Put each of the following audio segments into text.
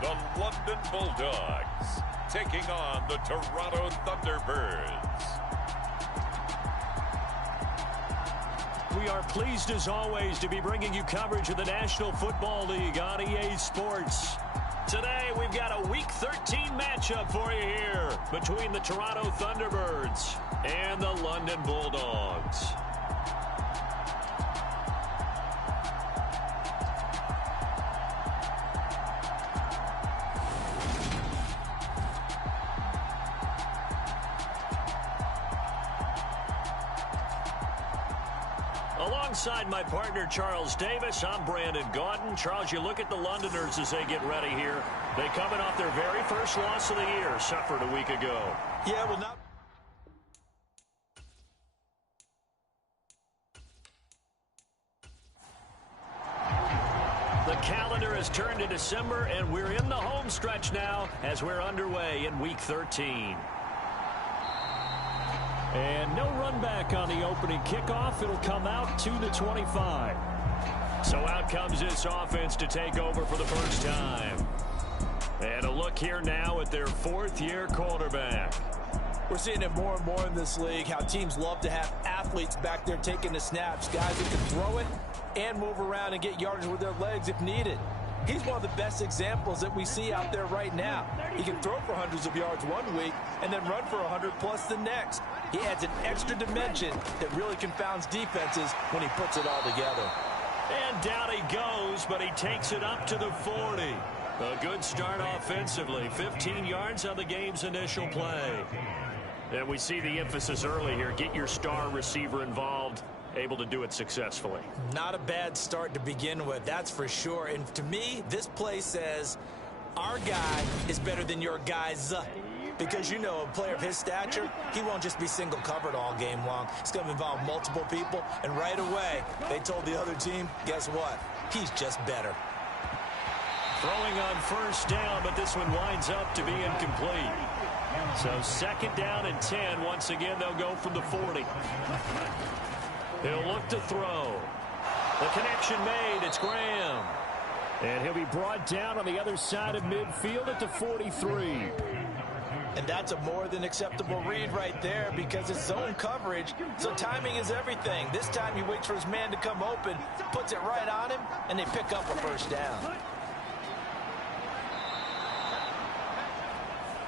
the London Bulldogs taking on the Toronto Thunderbirds. We are pleased as always to be bringing you coverage of the National Football League on EA Sports. Today we've got a Week 13 matchup for you here between the Toronto Thunderbirds and the London Bulldogs. Alongside my partner, Charles Davis, I'm Brandon Gaudin. Charles, you look at the Londoners as they get ready here. They coming off their very first loss of the year, suffered a week ago. Yeah, well, not... The calendar has turned to December, and we're in the home stretch now as we're underway in Week 13. And no run back on the opening kickoff. It'll come out to the 25. So out comes this offense to take over for the first time. And a look here now at their fourth-year quarterback. We're seeing it more and more in this league, how teams love to have athletes back there taking the snaps, guys who can throw it and move around and get yardage with their legs if needed. He's one of the best examples that we see out there right now. He can throw for hundreds of yards one week and then run for 100+ the next. He adds an extra dimension that really confounds defenses when he puts it all together. And down he goes, but he takes it up to the 40. A good start offensively. 15 yards on the game's initial play. And we see the emphasis early here. Get your star receiver involved. Able to do it successfully. Not a bad start to begin with, that's for sure. And to me, this play says our guy is better than your guys. Because, you know, a player of his stature, he won't just be single covered all game long. It's going to involve multiple people. And right away, they told the other team, guess what? He's just better. Throwing on first down, but this one winds up to be incomplete. So second down and 10. Once again, they'll go from the 40. He'll look to throw. The connection made. It's Graham. And he'll be brought down on the other side of midfield at the 43. And that's a more than acceptable read right there because it's zone coverage, so timing is everything. This time he waits for his man to come open, puts it right on him, and they pick up a first down.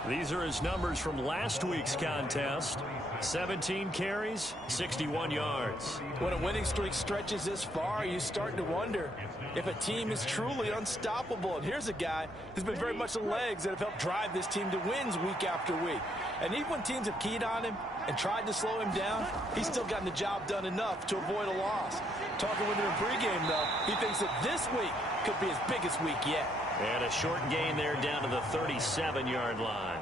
These are his numbers from last week's contest. 17 carries, 61 yards. When a winning streak stretches this far, you start to wonder if a team is truly unstoppable. And here's a guy who's been very much the legs that have helped drive this team to wins week after week. And even when teams have keyed on him and tried to slow him down, he's still gotten the job done enough to avoid a loss. Talking with him in pregame, though, he thinks that this week could be his biggest week yet. And a short gain there down to the 37-yard line.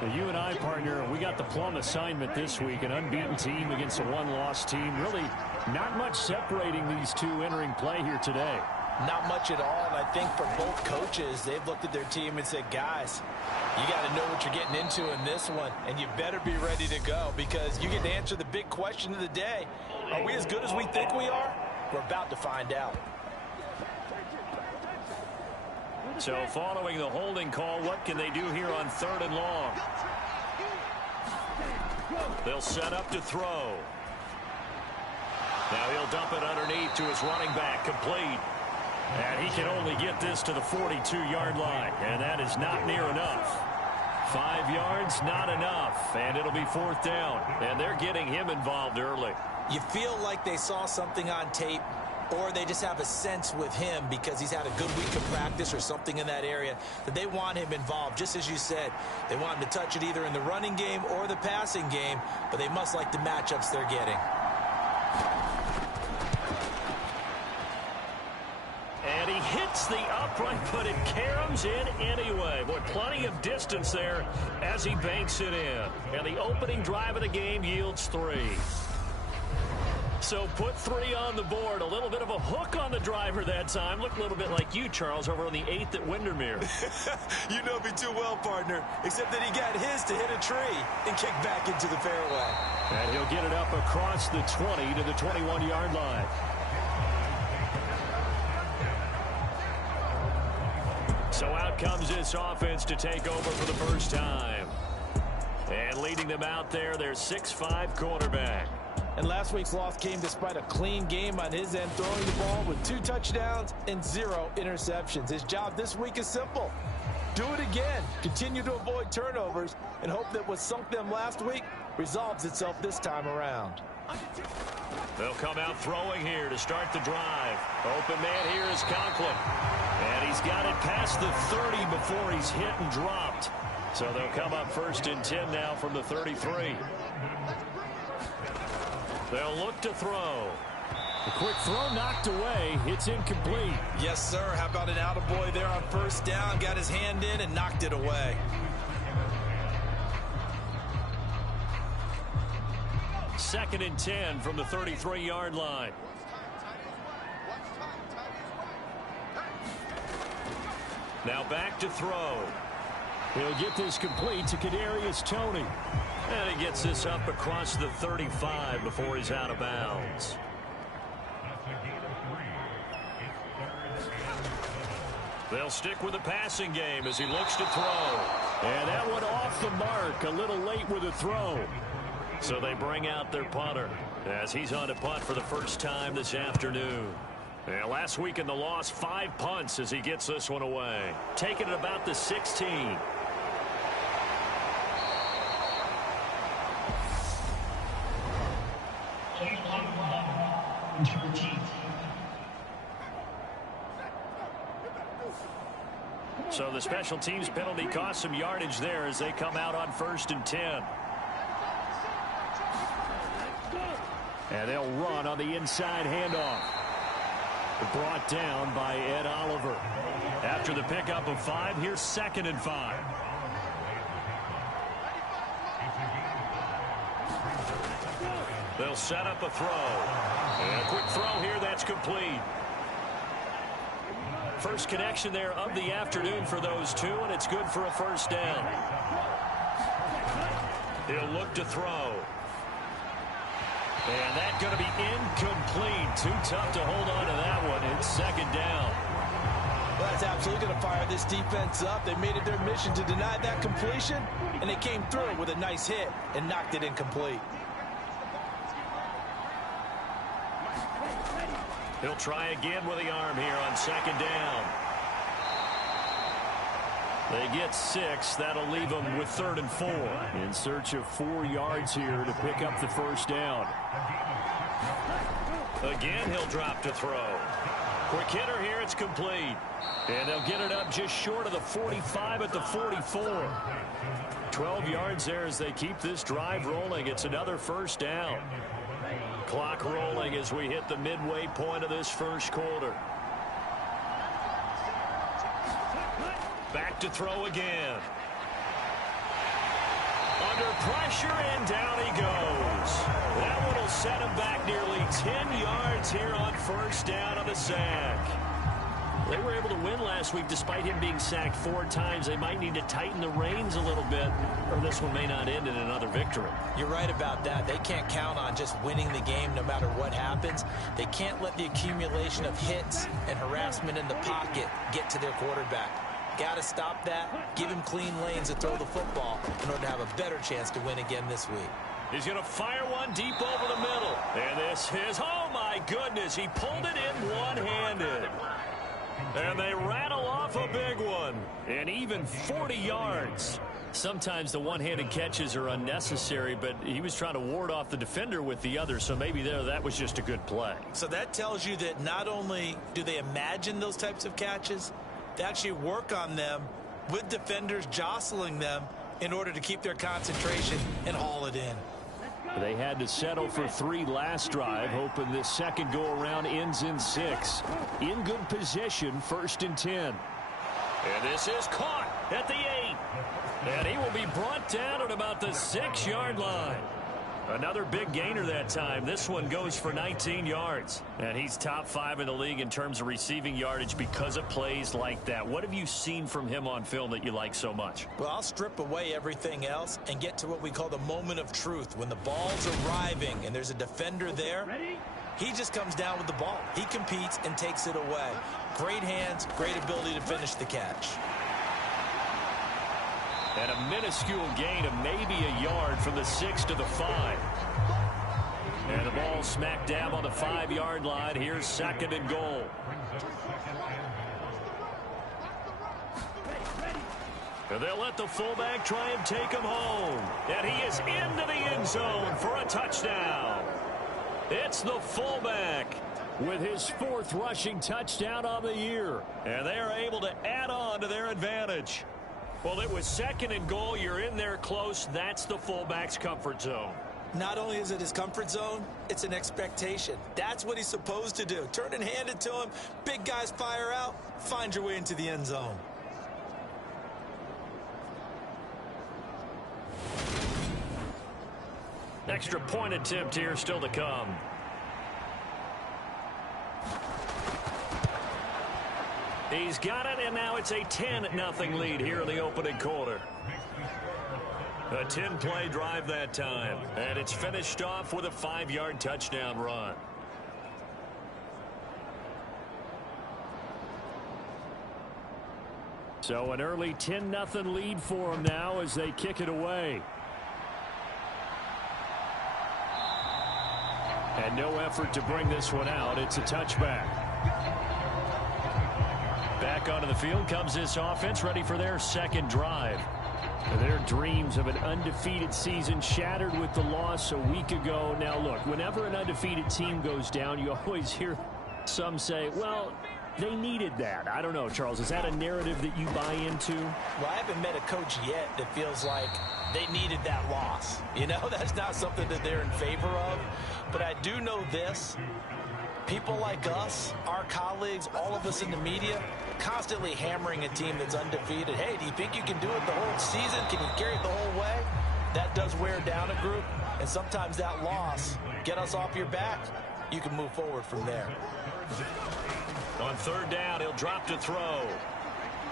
Well, you and I, partner, we got the plum assignment this week. An unbeaten team against a one-loss team. Really not much separating these two entering play here today. Not much at all, and I think for both coaches, they've looked at their team and said, guys, you got to know what you're getting into in this one, and you better be ready to go because you get to answer the big question of the day. Are we as good as we think we are? We're about to find out. So following the holding call, what can they do here on 3rd and long? They'll set up to throw. Now he'll dump it underneath to his running back, complete. And he can only get this to the 42-yard line, and that is not near enough. 5 yards, not enough, and it'll be 4th down. And they're getting him involved early. You feel like they saw something on tape, or they just have a sense with him because he's had a good week of practice or something in that area that they want him involved. Just as you said, they want him to touch it either in the running game or the passing game, but they must like the matchups they're getting. And he hits the upright, but it caroms in anyway. Boy, plenty of distance there as he banks it in. And the opening drive of the game yields 3. So put 3 on the board. A little bit of a hook on the driver that time. Looked a little bit like you, Charles, over on the 8th at Windermere. You know me too well, partner, except that he got his to hit a tree and kick back into the fairway. And he'll get it up across the 20 to the 21-yard line. So out comes this offense to take over for the first time. And leading them out there, their 6'5" quarterback. And last week's loss came despite a clean game on his end, throwing the ball with 2 touchdowns and 0 interceptions. His job this week is simple. Do it again. Continue to avoid turnovers and hope that what sunk them last week resolves itself this time around. They'll come out throwing here to start the drive. Open man here is Conklin. And he's got it past the 30 before he's hit and dropped. So they'll come up 1st and 10 now from the 33. They'll look to throw. A quick throw knocked away. It's incomplete. Yes, sir. How about an attaboy there on 1st down? Got his hand in and knocked it away. Second and 10 from the 33-yard line. Now back to throw. He'll get this complete to Kadarius Toney. And he gets this up across the 35 before he's out of bounds. They'll stick with the passing game as he looks to throw. And that one off the mark, a little late with a throw. So they bring out their punter as he's on a punt for the first time this afternoon. And last week in the loss, 5 punts as he gets this one away. Taking it about the 16. So the special teams penalty cost some yardage there as they come out on 1st and 10. And they'll run on the inside handoff. Brought down by Ed Oliver. After the pickup of 5, here's 2nd and 5. They'll set up a throw. And a quick throw here that's complete. First connection there of the afternoon for those two, and it's good for a 1st down. He'll look to throw. And that's going to be incomplete. Too tough to hold on to that one. It's 2nd down. Well, that's absolutely going to fire this defense up. They made it their mission to deny that completion, and they came through with a nice hit and knocked it incomplete. He'll try again with the arm here on 2nd down. They get 6. That'll leave them with 3rd and 4. In search of 4 yards here to pick up the 1st down. Again, he'll drop to throw. Quick hitter here. It's complete. And they'll get it up just short of the 45 at the 44. 12 yards there as they keep this drive rolling. It's another 1st down. Clock rolling as we hit the midway point of this 1st quarter. Back to throw again. Under pressure, and down he goes. That one will set him back nearly 10 yards here on 1st down on the sack. They were able to win last week despite him being sacked 4 times. They might need to tighten the reins a little bit, or this one may not end in another victory. You're right about that. They can't count on just winning the game no matter what happens. They can't let the accumulation of hits and harassment in the pocket get to their quarterback. Got to stop that, give him clean lanes to throw the football in order to have a better chance to win again this week. He's going to fire one deep over the middle. And this is, oh my goodness, he pulled it in one-handed. And they rattle off a big one. And even 40 yards. Sometimes the one-handed catches are unnecessary, but he was trying to ward off the defender with the other, so maybe that was just a good play. So that tells you that not only do they imagine those types of catches, they actually work on them with defenders jostling them in order to keep their concentration and haul it in. They had to settle for 3 last drive, hoping this second go-around ends in 6. In good position, 1st and 10. And this is caught at the 8. And he will be brought down at about the 6-yard line. Another big gainer that time. This one goes for 19 yards. And he's top 5 in the league in terms of receiving yardage because of plays like that. What have you seen from him on film that you like so much? Well, I'll strip away everything else and get to what we call the moment of truth. When the ball's arriving and there's a defender there, He just comes down with the ball. He competes and takes it away. Great hands, great ability to finish the catch. And a minuscule gain of maybe a yard from the 6 to the 5. And the ball smack dab on the 5-yard line. Here's 2nd and goal. And they'll let the fullback try and take him home. And he is into the end zone for a touchdown. It's the fullback with his 4th rushing touchdown of the year. And they are able to add on to their advantage. Well, it was 2nd and goal. You're in there close. That's the fullback's comfort zone. Not only is it his comfort zone, it's an expectation. That's what he's supposed to do. Turn and hand it to him. Big guys fire out. Find your way into the end zone. Extra point attempt here still to come. He's got it, and now it's a 10-0 lead here in the opening quarter. A 10-play drive that time, and it's finished off with a 5-yard touchdown run. So an early 10-0 lead for them now as they kick it away. And no effort to bring this one out. It's a touchback. Back onto the field comes this offense, ready for their 2nd drive. Their dreams of an undefeated season shattered with the loss a week ago. Now, look, whenever an undefeated team goes down, you always hear some say, well, they needed that. I don't know, Charles. Is that a narrative that you buy into? Well, I haven't met a coach yet that feels like they needed that loss. You know, that's not something that they're in favor of. But I do know this. People like us, our colleagues, all of us in the media, constantly hammering a team that's undefeated. Hey, do you think you can do it the whole season? Can you carry it the whole way? That does wear down a group. And sometimes that loss, get us off your back, you can move forward from there. On 3rd down, he'll drop to throw.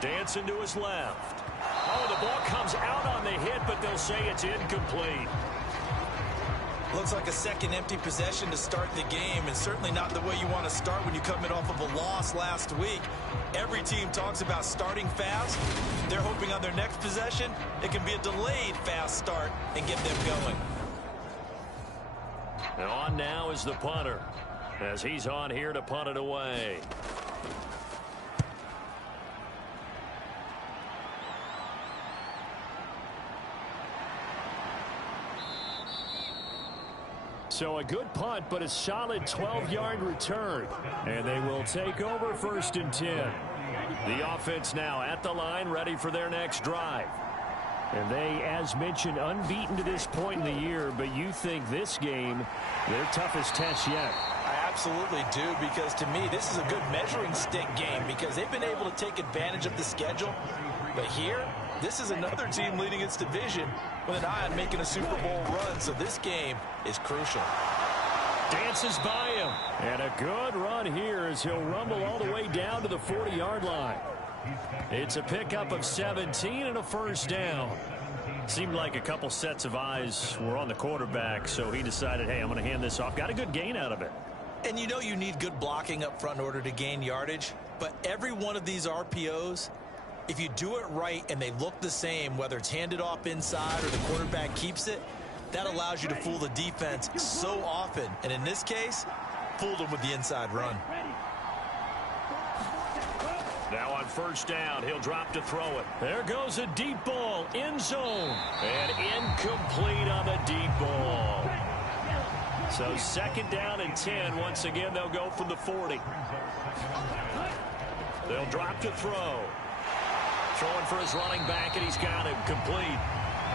Dancing to his left. Oh, the ball comes out on the hit, but they'll say it's incomplete. Looks like a second empty possession to start the game, and certainly not the way you want to start when you're coming off of a loss last week. Every team talks about starting fast. They're hoping on their next possession it can be a delayed fast start and get them going. And on now is the punter, as he's on here to punt it away. So a good punt, but a solid 12-yard return. And they will take over 1st and 10. The offense now at the line, ready for their next drive. And they, as mentioned, unbeaten to this point in the year, but you think this game, their toughest test yet. I absolutely do, because to me, this is a good measuring stick game because they've been able to take advantage of the schedule. But here, this is another team leading its division with an eye on making a Super Bowl run, so this game is crucial. Dances by him. And a good run here as he'll rumble all the way down to the 40-yard line. It's a pickup of 17 and a 1st down. Seemed like a couple sets of eyes were on the quarterback, so he decided, hey, I'm going to hand this off. Got a good gain out of it. And you know you need good blocking up front in order to gain yardage, but every one of these RPOs, if you do it right and they look the same, whether it's handed off inside or the quarterback keeps it, that allows you to fool the defense so often. And in this case, fooled them with the inside run. Now on 1st down, he'll drop to throw it. There goes a deep ball, end zone. And incomplete on the deep ball. So 2nd down and 10. Once again, they'll go from the 40. They'll drop to throw. Throwing for his running back, and he's got him complete.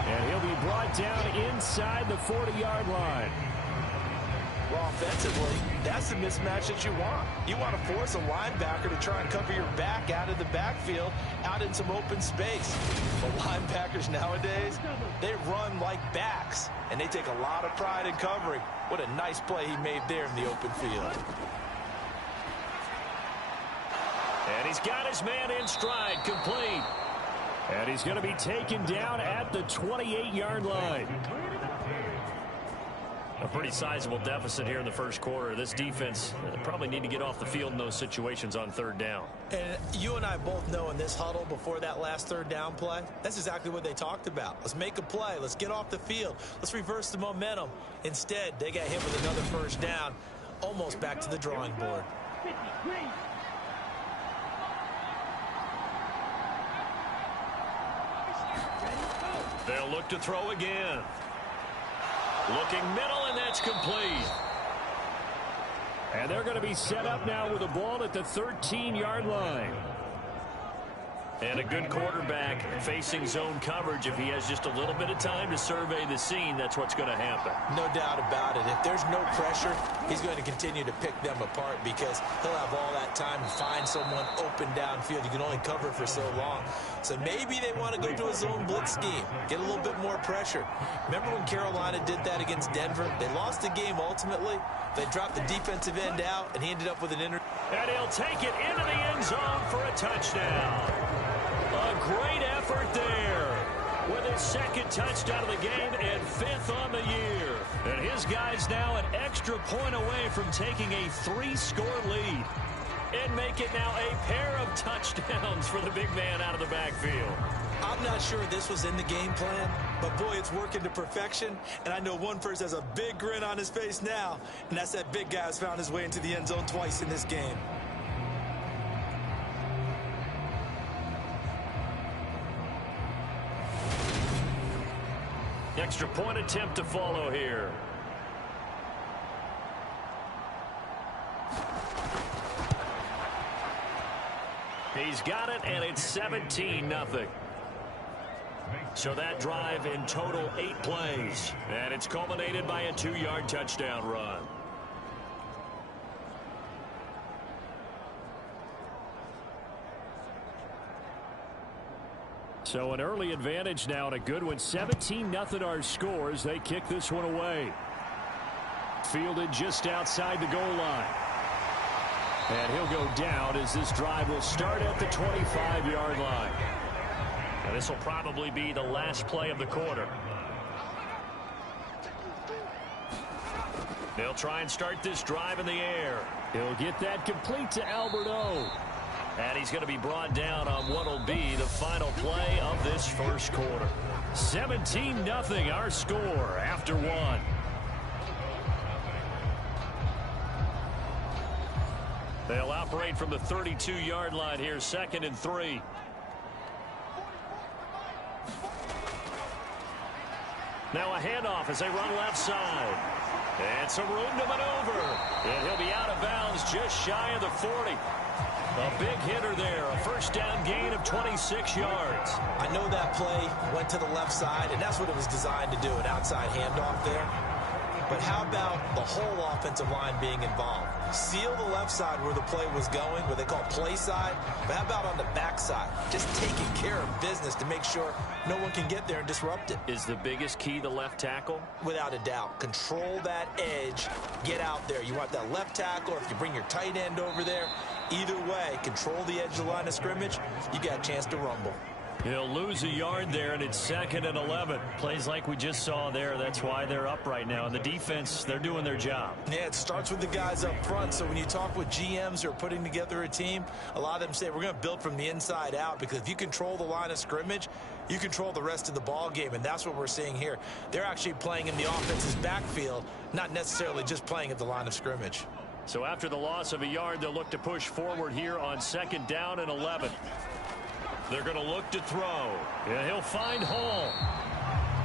And he'll be brought down inside the 40-yard line. Well, offensively, that's the mismatch that you want. You want to force a linebacker to try and cover your back out of the backfield, out in some open space. But linebackers nowadays, they run like backs, and they take a lot of pride in covering. What a nice play he made there in the open field. And he's got his man in stride, complete. And he's going to be taken down at the 28-yard line. A pretty sizable deficit here in the first quarter. This defense probably need to get off the field in those situations on third down. And you and I both know in this huddle before that last third down play, that's exactly what they talked about. Let's make a play. Let's get off the field. Let's reverse the momentum. Instead, they got hit with another first down, almost back to the drawing board. They'll look to throw again. Looking middle, and that's complete. And they're going to be set up now with the ball at the 13-yard line. And a good quarterback facing zone coverage. If he has just a little bit of time to survey the scene, that's what's going to happen. No doubt about it. If there's no pressure, he's going to continue to pick them apart because he'll have all that time to find someone open downfield. You can only cover for so long. So maybe they want to go to a zone blitz scheme, get a little bit more pressure. Remember when Carolina did that against Denver? They lost the game ultimately. They dropped the defensive end out, and he ended up with an And he'll take it into the end zone for a touchdown. A great effort there with his second touchdown of the game and 5th on the year. And his guy's now an extra point away from taking a 3-score lead and make it now a pair of touchdowns for the big man out of the backfield. I'm not sure this was in the game plan, but boy, it's working to perfection. And I know one person has a big grin on his face now, and that's that big guy who's found his way into the end zone twice in this game. Extra point attempt to follow here. He's got it, and it's 17-0. So that drive in total 8 plays. And it's culminated by a 2-yard touchdown run. So an early advantage now and a good one. 17-0 our scores. They kick this one away. Fielded just outside the goal line. And he'll go down as this drive will start at the 25-yard line. And this will probably be the last play of the quarter. They'll try and start this drive in the air. He'll get that complete to Alberto. And he's going to be brought down on what will be the final play of this first quarter. 17-0 our score after 1. They'll operate from the 32-yard line here, 2nd and 3. Now a handoff as they run left side. And some room to maneuver. And he'll be out of bounds just shy of the 40. A big hitter there. A first down gain of 26 yards. I know that play went to the left side, and that's what it was designed to do, an outside handoff there. But how about the whole offensive line being involved? Seal the left side where the play was going, what they call play side. But how about on the back side? Just taking care of business to make sure no one can get there and disrupt it. Is the biggest key the left tackle? Without a doubt. Control that edge. Get out there. You want that left tackle, or if you bring your tight end over there, either way, control the edge of the line of scrimmage. You got a chance to rumble. He'll lose a yard there, and it's 2nd and 11. Plays like we just saw there. That's why they're up right now. And the defense, they're doing their job. Yeah, it starts with the guys up front. So when you talk with GMs who are putting together a team, a lot of them say we're going to build from the inside out, because if you control the line of scrimmage, you control the rest of the ball game, and that's what we're seeing here. They're actually playing in the offense's backfield, not necessarily just playing at the line of scrimmage. So after the loss of a yard, they'll look to push forward here on 2nd down and 11. They're going to look to throw. And he'll find Hall.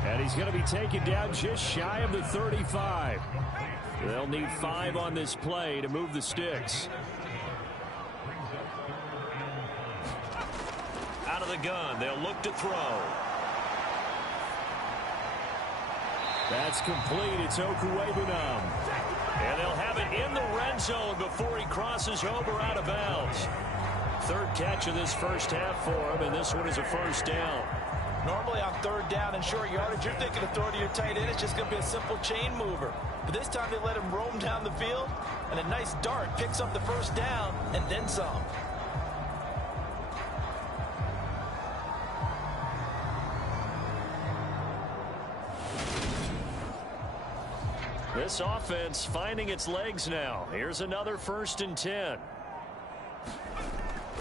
And he's going to be taken down just shy of the 35. They'll need 5 on this play to move the sticks. Out of the gun, they'll look to throw. That's complete. It's Okuwebunam. And they'll have it in the red zone before he crosses over out of bounds. 3rd catch of this first half for him, and this one is a first down. Normally on 3rd down and short yardage, you're thinking of throwing to your tight end. It's just going to be a simple chain mover. But this time they let him roam down the field, and a nice dart picks up the first down and then some. This offense finding its legs now. Here's another 1st and 10.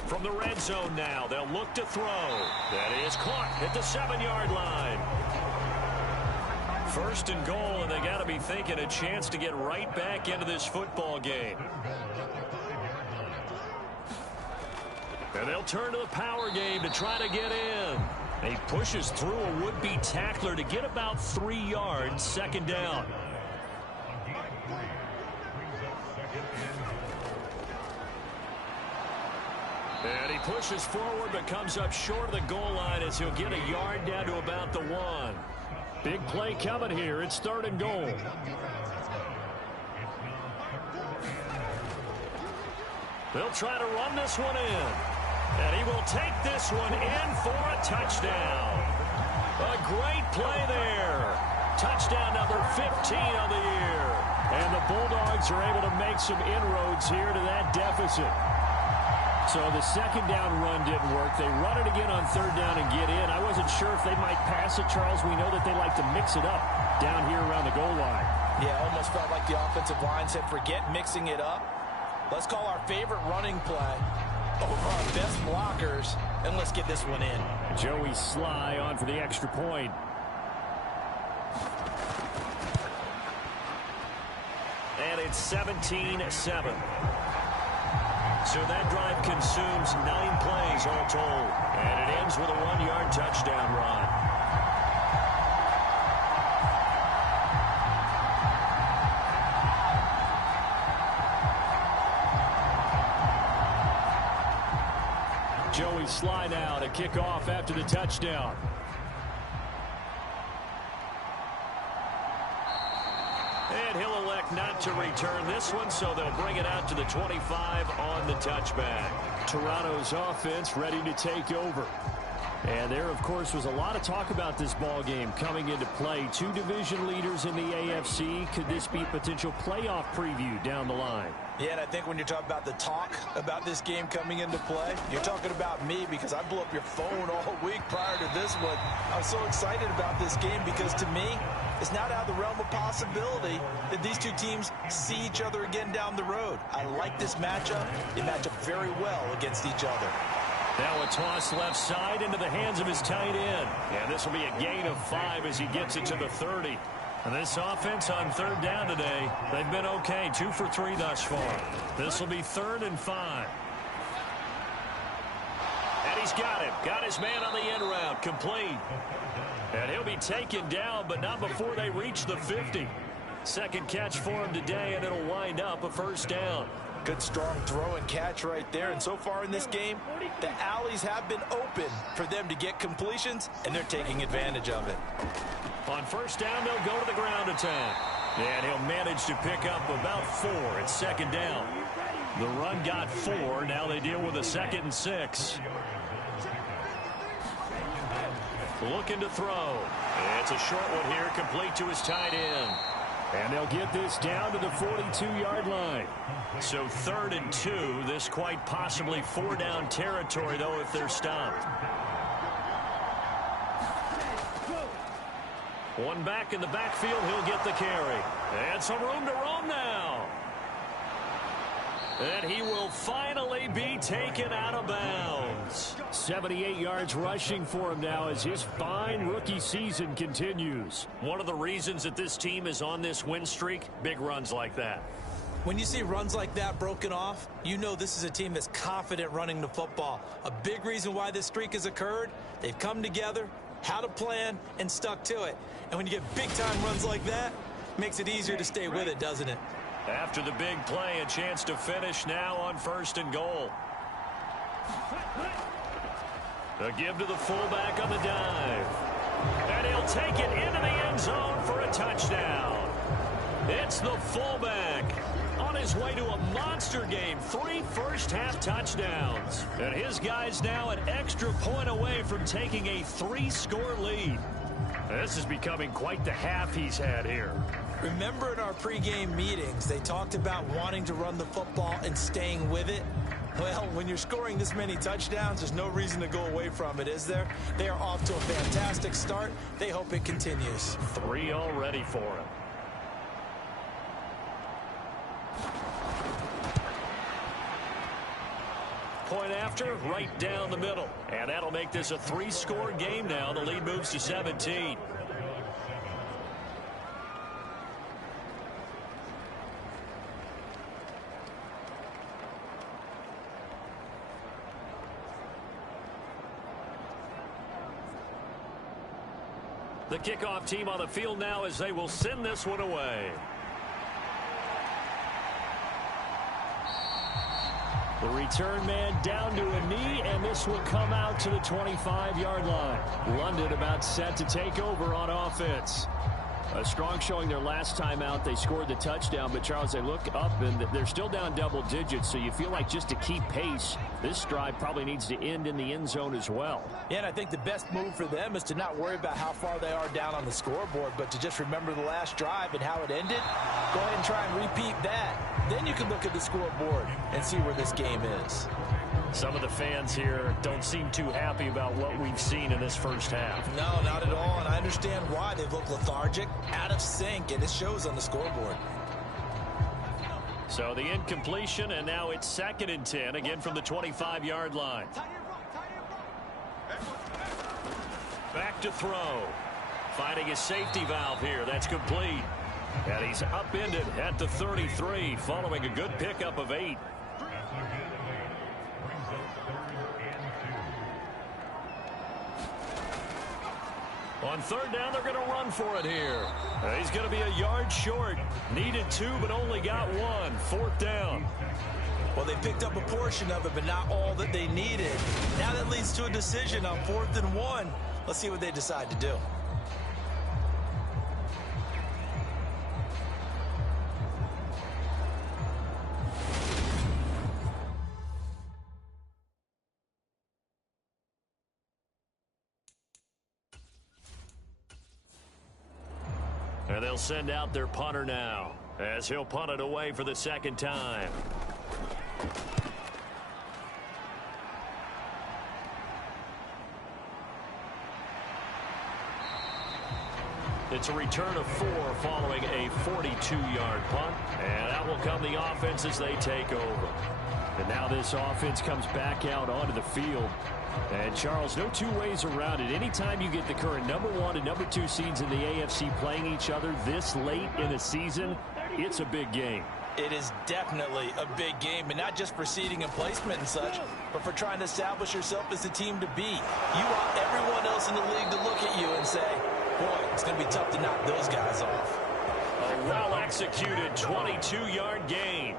From the red zone now, they'll look to throw. That is caught at the 7-yard line. 1st and goal, and they got to be thinking a chance to get right back into this football game. And they'll turn to the power game to try to get in. He pushes through a would-be tackler to get about 3 yards, 2nd down. And he pushes forward but comes up short of the goal line as he'll get a yard down to about the 1. Big play coming here. It's 3rd and goal. They'll try to run this one in. And he will take this one in for a touchdown. A great play there. Touchdown number 15 on the year. And the Bulldogs are able to make some inroads here to that deficit. So the 2nd down run didn't work. They run it again on 3rd down and get in. I wasn't sure if they might pass it, Charles. We know that they like to mix it up down here around the goal line. Yeah, almost felt like the offensive line said, forget mixing it up. Let's call our favorite running play over our best blockers, and let's get this one in. Joey Sly on for the extra point. And it's 17-7. So that drive consumes 9 plays all told. And it ends with a 1-yard touchdown run. Joey Sly now to kick off after the touchdown. And he'll elect not to return this one, so they'll bring it out to the 25 on the touchback. Toronto's offense ready to take over. And there, of course, was a lot of talk about this ball game coming into play. 2 division leaders in the AFC. Could this be a potential playoff preview down the line? Yeah, and I think when you're talking about the talk about this game coming into play, you're talking about me because I blew up your phone all week prior to this one. I was so excited about this game because to me, it's not out of the realm of possibility that these two teams see each other again down the road. I like this matchup. They match up very well against each other. Now a toss left side into the hands of his tight end. And this will be a gain of 5 as he gets it to the 30. And this offense on 3rd down today, they've been okay. 2 for 3 thus far. This will be 3rd and 5. And he's got it. Got his man on the end route. Complete. And he'll be taken down, but not before they reach the 50. 2nd catch for him today, and it'll wind up a 1st down. Good, strong throw and catch right there. And so far in this game, the alleys have been open for them to get completions, and they're taking advantage of it. On 1st down, they'll go to the ground attack. And he'll manage to pick up about 4 at 2nd down. The run got 4. Now they deal with a 2nd and 6. Looking to throw. It's a short one here, complete to his tight end. And they'll get this down to the 42-yard line. So 3rd and 2. This quite possibly 4-down territory, though, if they're stopped. One back in the backfield. He'll get the carry. And some room to roam now. And he will finally be taken out of bounds. 78 yards rushing for him now as his fine rookie season continues. One of the reasons that this team is on this win streak, big runs like that. When you see runs like that broken off, you know this is a team that's confident running the football. A big reason why this streak has occurred, they've come together, had a plan, and stuck to it. And when you get big-time runs like that, it makes it easier to stay with it, doesn't it? After the big play, a chance to finish now on 1st and goal. A give to the fullback on the dive. And he'll take it into the end zone for a touchdown. It's the fullback on his way to a monster game. 3 first-half touchdowns. And his guys now an extra point away from taking a 3-score lead. This is becoming quite the half he's had here. Remember in our pregame meetings, they talked about wanting to run the football and staying with it? Well, when you're scoring this many touchdowns, there's no reason to go away from it, is there? They are off to a fantastic start. They hope it continues. 3 already for him. Point after, right down the middle. And that'll make this a 3-score game now. The lead moves to 17. The kickoff team on the field now as they will send this one away. The return man down to a knee, and this will come out to the 25-yard line. London about set to take over on offense. A strong showing their last time out. They scored the touchdown, but, Charles, they look up, and they're still down double digits, so you feel like just to keep pace, this drive probably needs to end in the end zone as well. Yeah, and I think the best move for them is to not worry about how far they are down on the scoreboard, but to just remember the last drive and how it ended. Go ahead and try and repeat that. Then you can look at the scoreboard and see where this game is. Some of the fans here don't seem too happy about what we've seen in this first half. No, not at all, and I understand why. They've looked lethargic, out of sync, and it shows on the scoreboard. So the incompletion, and now it's 2nd and 10, again from the 25-yard line. Back to throw. Finding his safety valve here. That's complete. And he's upended at the 33, following a good pickup of 8. On 3rd down, they're going to run for it here. He's going to be a yard short. Needed 2, but only got 1. 4th down. Well, they picked up a portion of it, but not all that they needed. Now that leads to a decision on 4th and 1. Let's see what they decide to do. And they'll send out their punter now, as he'll punt it away for the 2nd time. It's a return of 4 following a 42-yard punt. And out will come the offense as they take over. And now this offense comes back out onto the field. And, Charles, no two ways around it. Anytime you get the current number 1 and number 2 seeds in the AFC playing each other this late in the season, it's a big game. It is definitely a big game, and not just for seeding and placement and such, but for trying to establish yourself as the team to beat. You want everyone else in the league to look at you and say, boy, it's going to be tough to knock those guys off. A well-executed 22-yard gain.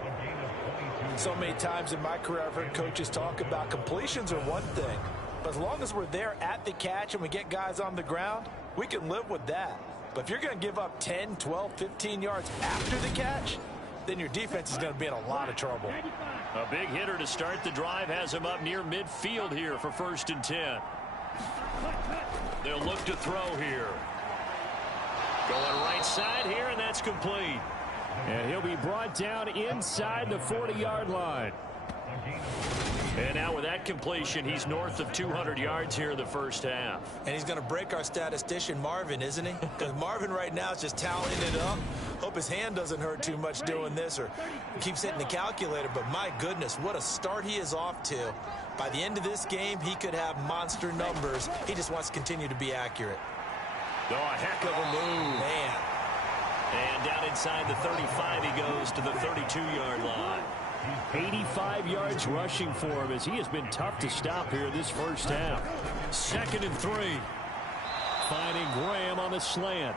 So many times in my career, I've heard coaches talk about completions are one thing, but as long as we're there at the catch and we get guys on the ground, we can live with that. But if you're going to give up 10, 12, 15 yards after the catch, then your defense is going to be in a lot of trouble. A big hitter to start the drive has him up near midfield here for 1st and 10. They'll look to throw here. Going right side here, and that's complete. And he'll be brought down inside the 40-yard line. And now with that completion, he's north of 200 yards here in the first half. And he's going to break our statistician, Marvin, isn't he? Because Marvin right now is just tallying it up. Hope his hand doesn't hurt too much doing this or keeps hitting the calculator. But my goodness, what a start he is off to. By the end of this game, he could have monster numbers. He just wants to continue to be accurate. Oh, a heck of a move. Man. And down inside the 35, he goes to the 32-yard line. 85 yards rushing for him as he has been tough to stop here this first half. 2nd and 3. Finding Graham on the slant.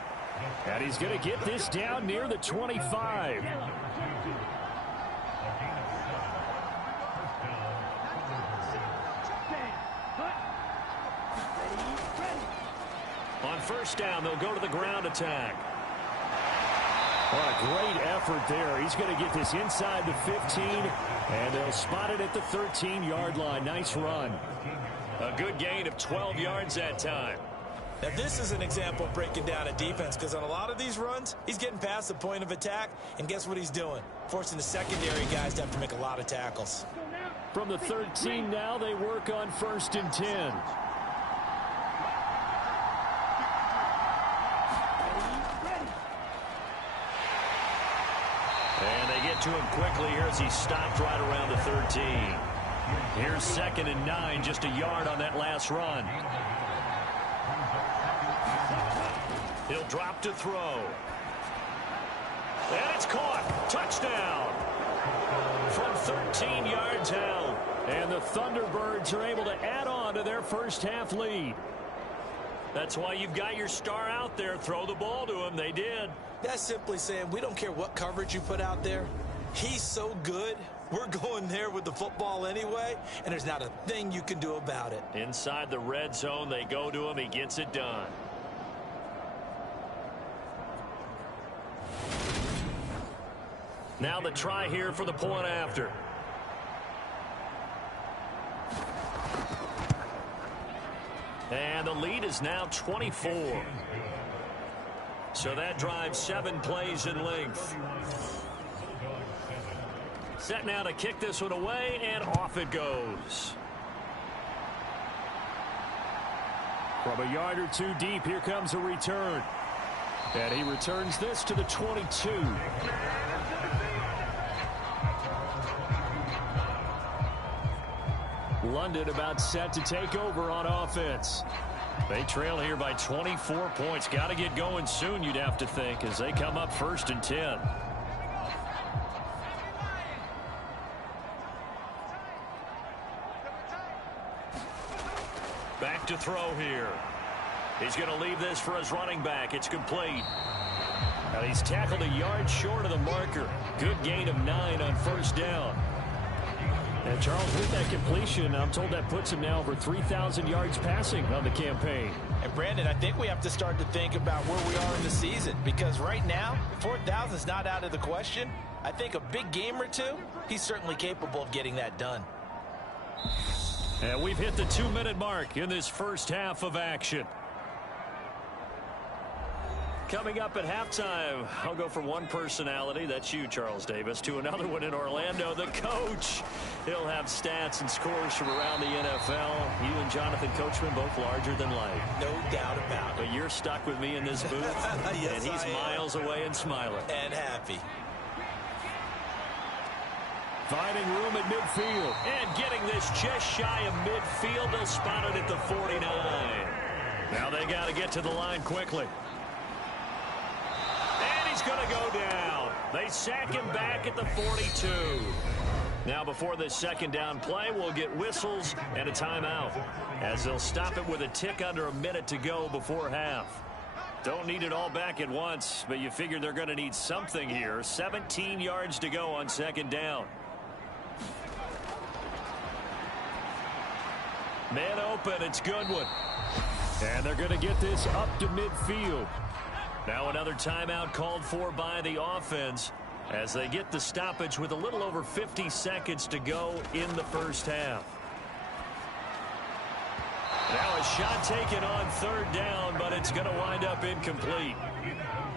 And he's going to get this down near the 25. On 1st down, they'll go to the ground attack. What a great effort there. He's going to get this inside the 15, and they'll spot it at the 13-yard line. Nice run. A good gain of 12 yards that time. Now, this is an example of breaking down a defense, because on a lot of these runs, he's getting past the point of attack, and guess what he's doing? Forcing the secondary guys to have to make a lot of tackles. From the 13 now, they work on 1st and 10. And they get to him quickly here as he stopped right around the 13. Here's 2nd and 9, just a yard on that last run. He'll drop to throw. And it's caught. Touchdown. From 13 yards out. And the Thunderbirds are able to add on to their first half lead. That's why you've got your star out there. Throw the ball to him. They did. That's simply saying we don't care what coverage you put out there. He's so good. We're going there with the football anyway, and there's not a thing you can do about it. Inside the red zone, they go to him. He gets it done. Now the try here for the point after. And the lead is now 24. So that drives 7 plays in length. Set now to kick this one away, and off it goes. From a yard or two deep, here comes a return. And he returns this to the 22. London about set to take over on offense. They trail here by 24 points. Got to get going soon, you'd have to think, as they come up 1st and 10. Back to throw here. He's going to leave this for his running back. It's complete. Now he's tackled a yard short of the marker. Good gain of 9 on 1st down. And Charles, with that completion, I'm told that puts him now over 3,000 yards passing on the campaign. And Brandon, I think we have to start to think about where we are in the season, because right now 4,000 is not out of the question. I think a big game or two, he's certainly capable of getting that done. And we've hit the 2-minute mark in this first half of action. Coming up at halftime, I'll go from one personality, that's you, Charles Davis, to another one in Orlando, the coach. He'll have stats and scores from around the NFL. You and Jonathan Coachman, both larger than life. No doubt about it. But you're stuck with me in this booth, Yes, and he's miles away and smiling. And happy. Finding room at midfield. And getting this just shy of midfield. They'll spot it at the 49. Now they got to get to the line quickly. And he's going to go down. They sack him back at the 42. Now before this 2nd down play, we'll get whistles and a timeout, as they'll stop it with a tick under a minute to go before half. Don't need it all back at once, but you figure they're going to need something here. 17 yards to go on 2nd down. Man open, it's Goodwin. And they're going to get this up to midfield. Now another timeout called for by the offense as they get the stoppage with a little over 50 seconds to go in the first half. Now a shot taken on 3rd down, but it's going to wind up incomplete.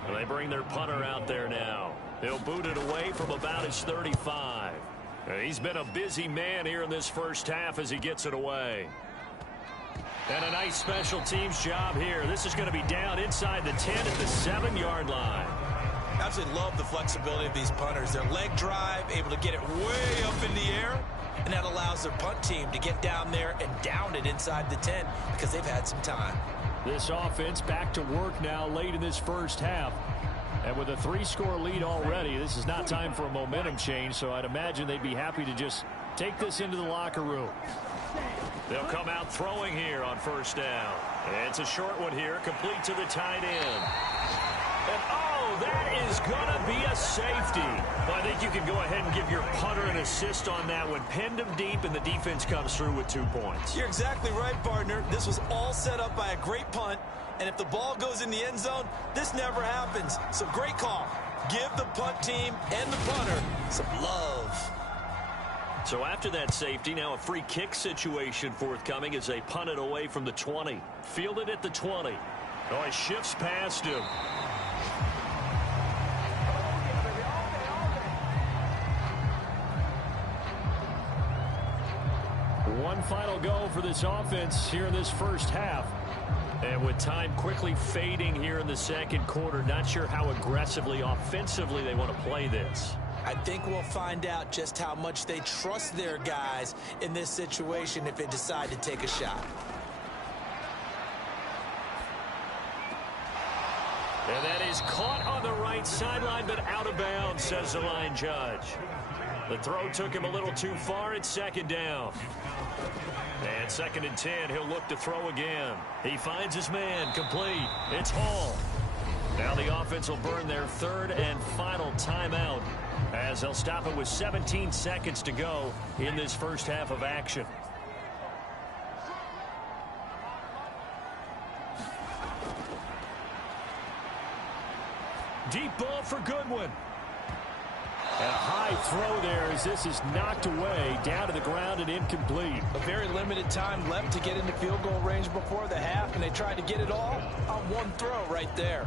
And they bring their punter out there now. He'll boot it away from about his 35. He's been a busy man here in this first half as he gets it away. And a nice special teams job here. This is going to be down inside the 10 at the 7-yard line. Absolutely love the flexibility of these punters. Their leg drive, able to get it way up in the air, and that allows their punt team to get down there and down it inside the 10 because they've had some time. This offense back to work now late in this first half. And with a 3-score lead already, this is not time for a momentum change, so I'd imagine they'd be happy to just take this into the locker room. They'll come out throwing here on 1st down. It's a short one here, complete to the tight end. And oh, that is going to be a safety. Well, I think you can go ahead and give your punter an assist on that one. Pinned him deep, and the defense comes through with 2 points. You're exactly right, partner. This was all set up by a great punt. And if the ball goes in the end zone, this never happens. So great call. Give the punt team and the punter some love. So after that safety, now a free kick situation forthcoming as they punt it away from the 20. Fielded at the 20. Oh, he shifts past him. One final go for this offense here in this first half. And with time quickly fading here in the 2nd quarter, not sure how aggressively, offensively they want to play this. I think we'll find out just how much they trust their guys in this situation if they decide to take a shot. And that is caught on the right sideline, but out of bounds, says the line judge. The throw took him a little too far. It's second down. And 2nd and 10, he'll look to throw again. He finds his man, complete. It's Hall. Now the offense will burn their 3rd and final timeout as they'll stop it with 17 seconds to go in this first half of action. Deep ball for Goodwin. And a high throw there as this is knocked away, down to the ground and incomplete. A very limited time left to get into field goal range before the half, and they tried to get it all on one throw right there.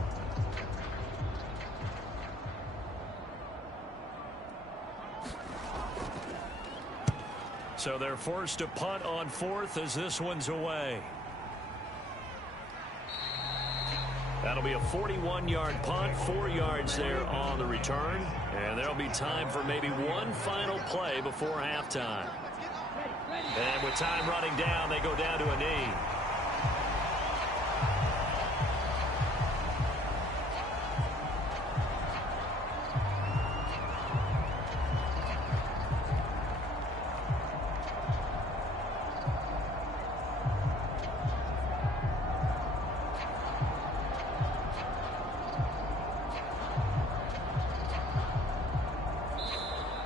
So they're forced to punt on 4th as this one's away. That'll be a 41-yard punt, 4 yards there on the return. And there'll be time for maybe one final play before halftime. And with time running down, they go down to a knee.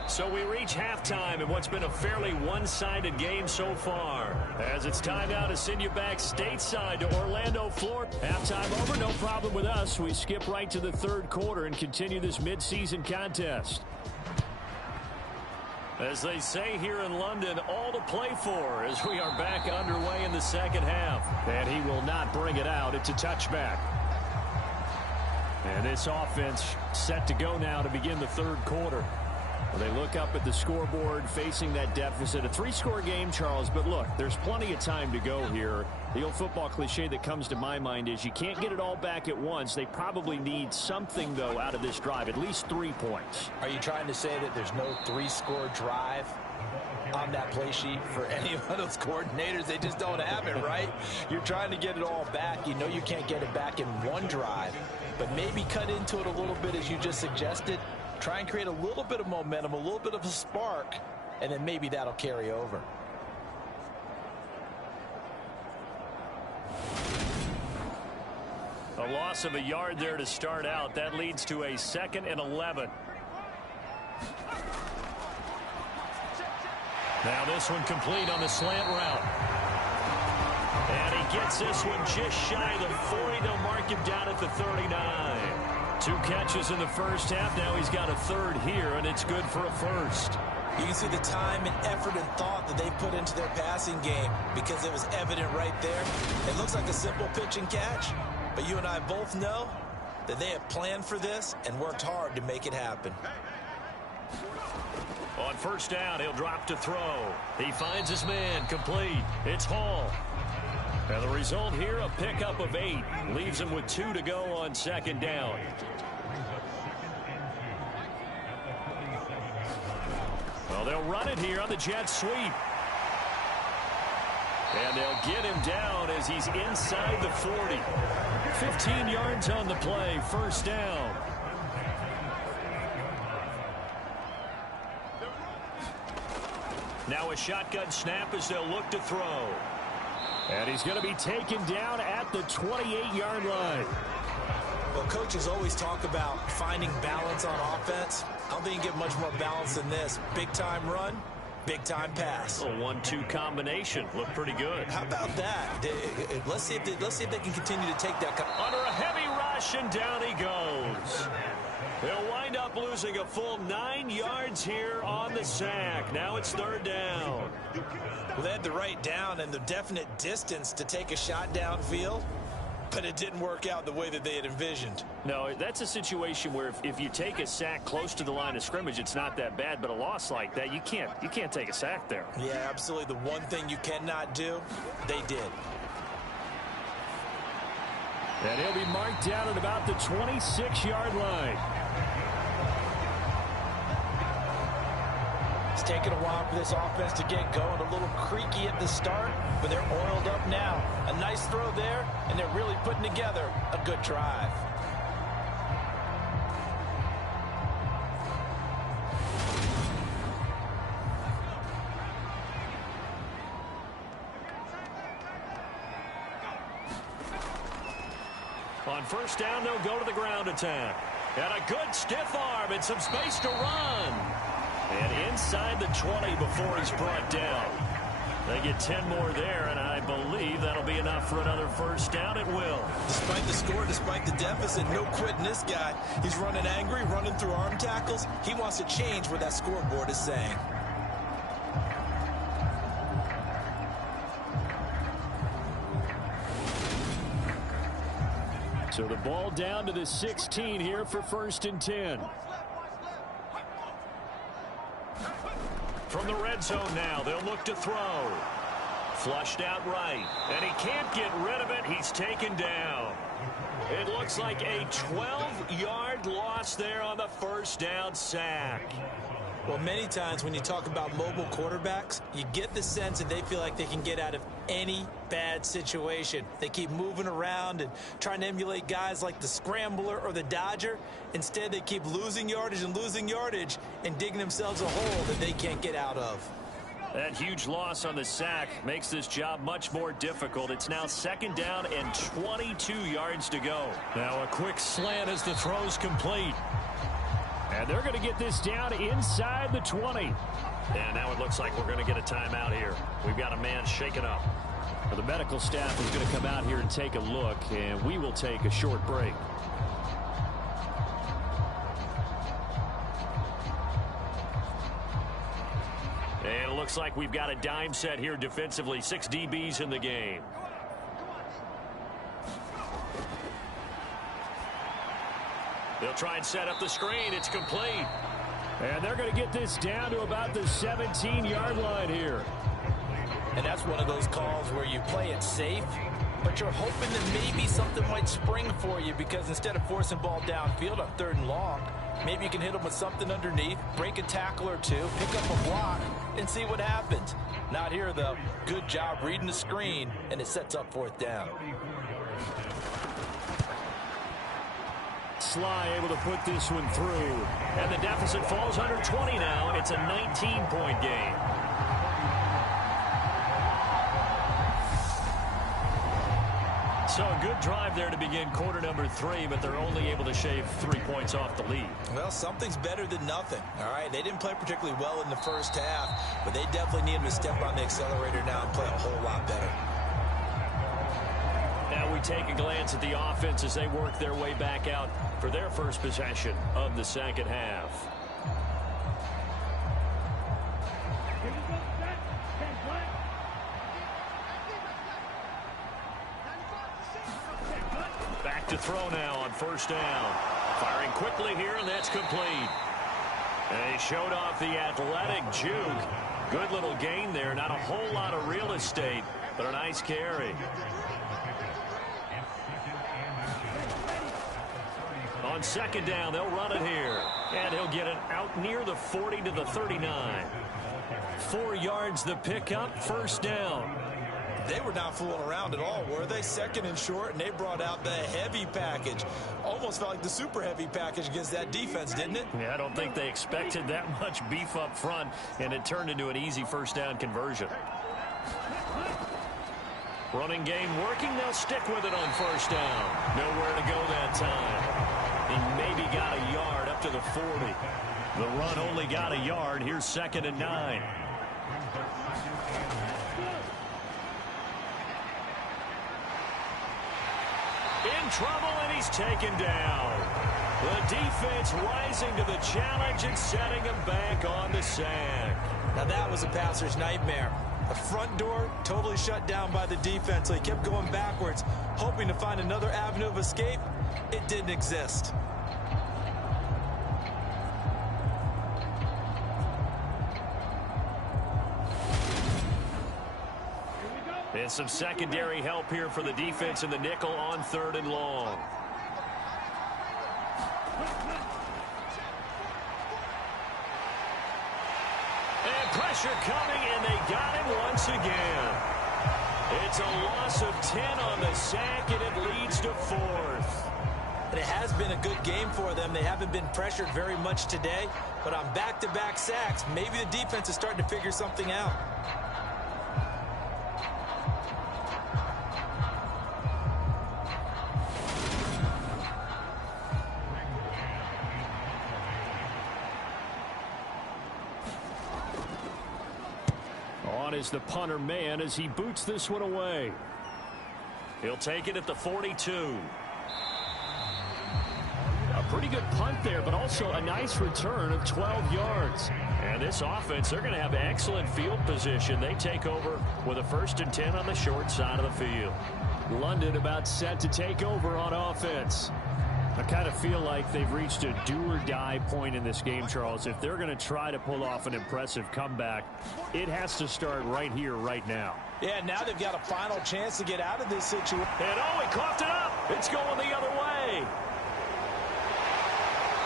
So we reach halftime in what's been a fairly one-sided game so far. As it's time now to send you back stateside to Orlando, Florida. Halftime over, no problem with us. We skip right to the 3rd quarter and continue this midseason contest. As they say here in London, all to play for as we are back underway in the second half. And he will not bring it out. It's a touchback. And this offense set to go now to begin the 3rd quarter. They look up at the scoreboard facing that deficit. A 3-score game, Charles, but look, there's plenty of time to go here. The old football cliche that comes to my mind is you can't get it all back at once. They probably need something, though, out of this drive, at least 3 points. Are you trying to say that there's no 3-score drive on that play sheet for any of those coordinators? They just don't have it, right? You're trying to get it all back. You know you can't get it back in one drive, but maybe cut into it a little bit as you just suggested. Try and create a little bit of momentum, a little bit of a spark, and then maybe that'll carry over. A loss of a yard there to start out. That leads to a 2nd and 11. Now this one complete on the slant route. And he gets this one just shy of the 40. They'll mark him down at the 39. 2 catches in the first half. Now he's got a 3rd here, and it's good for a 1st. You can see the time and effort and thought that they put into their passing game because it was evident right there. It looks like a simple pitch and catch, but you and I both know that they have planned for this and worked hard to make it happen. On 1st down, he'll drop to throw. He finds his man, complete. It's Hall. And the result here, a pickup of 8. Leaves him with 2 to go on 2nd down. Well, they'll run it here on the jet sweep. And they'll get him down as he's inside the 40. 15 yards on the play, 1st down. Now a shotgun snap as they'll look to throw. And he's going to be taken down at the 28-yard line. Well, coaches always talk about finding balance on offense. I don't think you get much more balance than this. Big-time run, big-time pass. A 1-2 combination. Looked pretty good. How about that? Let's see if they can continue to take that. Under a heavy rush, and down he goes. They'll wind up losing a full 9 yards here on the sack. Now it's 3rd down. Well, they had the right down and the definite distance to take a shot downfield, but it didn't work out the way that they had envisioned. No, that's a situation where if you take a sack close to the line of scrimmage, it's not that bad, but a loss like that, you can't take a sack there. Yeah, absolutely. The one thing you cannot do, they did. And he'll be marked down at about the 26-yard line. It's taken a while for this offense to get going. A little creaky at the start, but they're oiled up now. A nice throw there, and they're really putting together a good drive. On first down, they'll go to the ground attack. And a good stiff arm and some space to run. And inside the 20 before he's brought down. They get 10 more there, and I believe that'll be enough for another first down. It will. Despite the score, despite the deficit, no quitting this guy. He's running angry, running through arm tackles. He wants to change what that scoreboard is saying. So the ball down to the 16 here for first and 10. From the red zone now, they'll look to throw. Flushed out right, and he can't get rid of it. He's taken down. It looks like a 12-yard loss there on the first down sack. Well, many times when you talk about mobile quarterbacks, you get the sense that they feel like they can get out of any bad situation. They keep moving around and trying to emulate guys like the Scrambler or the Dodger. Instead, they keep losing yardage and digging themselves a hole that they can't get out of. That huge loss on the sack makes this job much more difficult. It's now second down and 22 yards to go. Now a quick slant as the throw's complete. And they're going to get this down inside the 20. And now it looks like we're going to get a timeout here. We've got a man shaken up. Well, the medical staff is going to come out here and take a look, and we will take a short break. And it looks like we've got a dime set here defensively. 6 DBs in the game. They'll try and set up the screen. It's complete. And they're going to get this down to about the 17-yard line here. And that's one of those calls where you play it safe, but you're hoping that maybe something might spring for you, because instead of forcing ball downfield on 3rd and long, maybe you can hit them with something underneath, break a tackle or two, pick up a block, and see what happens. Not here, though. Good job reading the screen, and it sets up 4th down. Sly able to put this one through. And the deficit falls under 20 now. It's a 19-point game. So a good drive there to begin quarter number 3, but they're only able to shave 3 points off the lead. Well, something's better than nothing. All right, they didn't play particularly well in the first half, but they definitely need them to step on the accelerator now and play a whole lot better. Now we take a glance at the offense as they work their way back out for their first possession of the second half. Back to throw now on first down. Firing quickly here, and that's complete. And he showed off the athletic juke. Good little gain there. Not a whole lot of real estate, but a nice carry. On second down, they'll run it here. And he'll get it out near the 40 to the 39. 4 yards the pickup, first down. They were not fooling around at all, were they? 2nd and short, and they brought out the heavy package. Almost felt like the super heavy package against that defense, didn't it? Yeah, I don't think they expected that much beef up front, and it turned into an easy first down conversion. Running game working. They'll stick with it on first down. Nowhere to go that time. He maybe got a yard up to the 40. The run only got a yard. Here's 2nd and 9. In trouble, and he's taken down. The defense rising to the challenge and setting him back on the sack. Now that was a passer's nightmare. The front door totally shut down by the defense, so he kept going backwards, hoping to find another avenue of escape. It didn't exist. And some secondary help here for the defense in the nickel on 3rd and long. And pressure coming, and they got him once again. It's a loss of 10 on the sack, and it leads to 4th. And it has been a good game for them. They haven't been pressured very much today, but on back-to-back sacks, maybe the defense is starting to figure something out. On is the punter man as he boots this one away. He'll take it at the 42. A pretty good punt there, but also a nice return of 12 yards. And this offense, they're going to have excellent field position. They take over with a 1st and 10 on the short side of the field. London about set to take over on offense. I kind of feel like they've reached a do-or-die point in this game, Charles. If they're going to try to pull off an impressive comeback, it has to start right here, right now. Yeah, now they've got a final chance to get out of this situation. And he coughed it up. It's going the other way.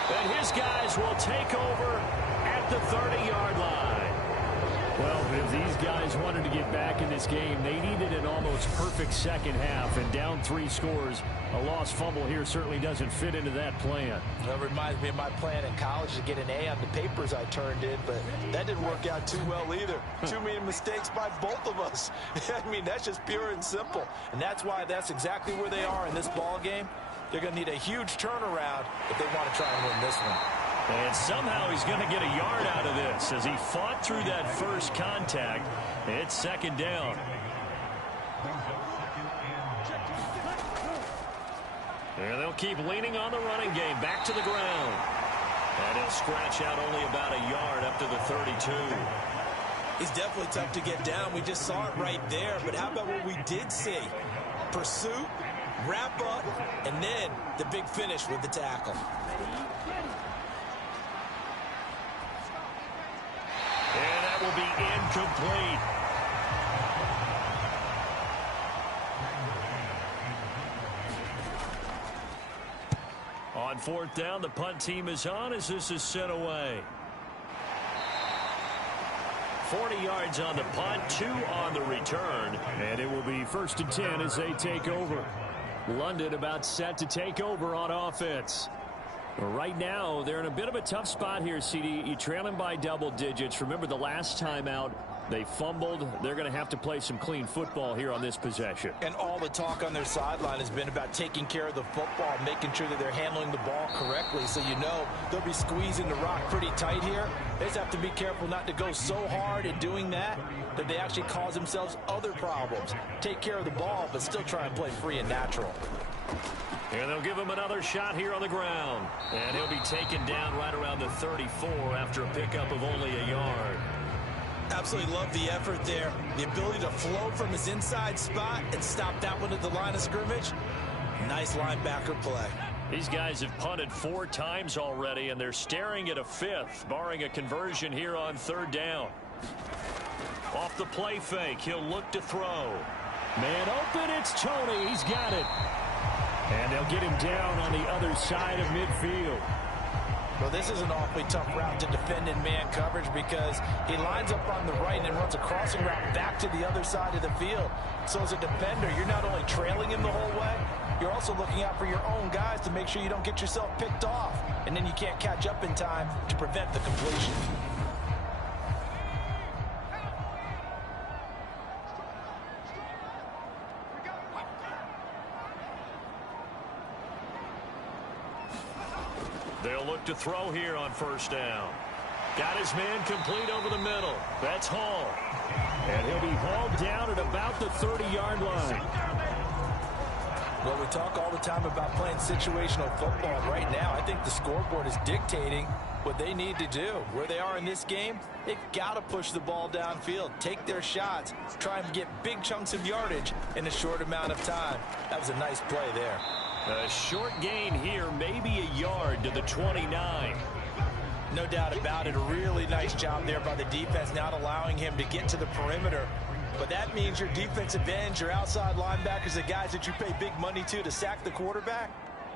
And his guys will take over at the 30-yard line. Well, if these guys wanted to get back in this game, they needed an almost perfect second half, and down 3 scores. A lost fumble here certainly doesn't fit into that plan. That reminds me of my plan in college to get an A on the papers I turned in, but that didn't work out too well either. Too many mistakes by both of us. I mean, that's just pure and simple. And that's why that's exactly where they are in this ball game. They're going to need a huge turnaround if they want to try and win this one. And somehow he's going to get a yard out of this as he fought through that first contact. It's 2nd down. And they'll keep leaning on the running game back to the ground. And he'll scratch out only about a yard up to the 32. He's definitely tough to get down. We just saw it right there. But how about what we did see? Pursuit, wrap up, and then the big finish with the tackle. And that will be incomplete. On 4th down, the punt team is on as this is sent away. 40 yards on the punt, 2 on the return. And it will be 1st and 10 as they take over. London about set to take over on offense. Right now, they're in a bit of a tough spot here, CD. You trail them by double digits. Remember the last time out, they fumbled. They're going to have to play some clean football here on this possession. And all the talk on their sideline has been about taking care of the football, making sure that they're handling the ball correctly. So you know they'll be squeezing the rock pretty tight here. They just have to be careful not to go so hard in doing that they actually cause themselves other problems. Take care of the ball, but still try and play free and natural. And they'll give him another shot here on the ground. And he'll be taken down right around the 34 after a pickup of only a yard. Absolutely love the effort there. The ability to flow from his inside spot and stop that one at the line of scrimmage. Nice linebacker play. These guys have punted 4 times already, and they're staring at a 5th, barring a conversion here on 3rd down. Off the play fake, he'll look to throw. Man open, it's Tony. He's got it. And they'll get him down on the other side of midfield. Well, this is an awfully tough route to defend in man coverage because he lines up on the right and then runs a crossing route back to the other side of the field. So as a defender, you're not only trailing him the whole way, you're also looking out for your own guys to make sure you don't get yourself picked off. And then you can't catch up in time to prevent the completion. They'll look to throw here on 1st down. Got his man complete over the middle. That's Hall. And he'll be hauled down at about the 30-yard line. Well, we talk all the time about playing situational football. Right now, I think the scoreboard is dictating what they need to do. Where they are in this game, they've got to push the ball downfield, take their shots, try and get big chunks of yardage in a short amount of time. That was a nice play there. A short gain here, maybe a yard to the 29. No doubt about it. A really nice job there by the defense, not allowing him to get to the perimeter. But that means your defensive ends, your outside linebackers, the guys that you pay big money to sack the quarterback,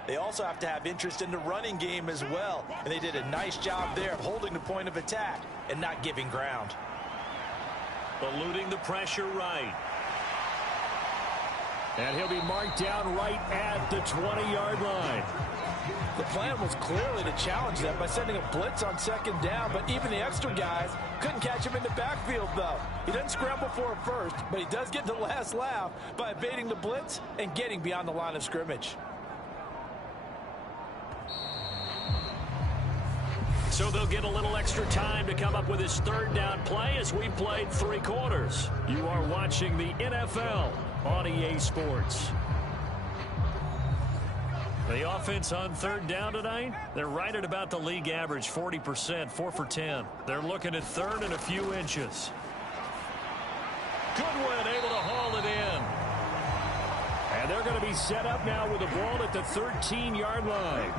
they also have to have interest in the running game as well. And they did a nice job there of holding the point of attack and not giving ground. Eluding the pressure right. And he'll be marked down right at the 20-yard line. The plan was clearly to challenge them by sending a blitz on second down, but even the extra guys couldn't catch him in the backfield, though. He doesn't scramble for it first, but he does get the last laugh by evading the blitz and getting beyond the line of scrimmage. So they'll get a little extra time to come up with his third down play as we played 3 quarters. You are watching the NFL on EA Sports. The offense on third down tonight, they're right at about the league average, 40%, 4 for 10. They're looking at third and a few inches. Goodwin able to haul it in. And they're going to be set up now with the ball at the 13-yard line.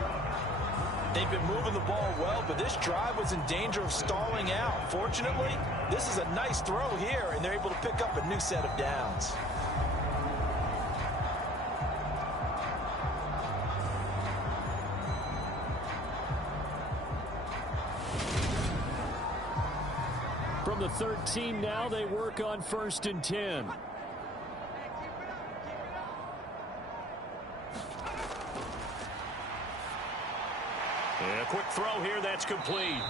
They've been moving the ball well, but this drive was in danger of stalling out. Fortunately, this is a nice throw here, and they're able to pick up a new set of downs. From the 13 now, they work on 1st and 10. And a quick throw here, that's complete.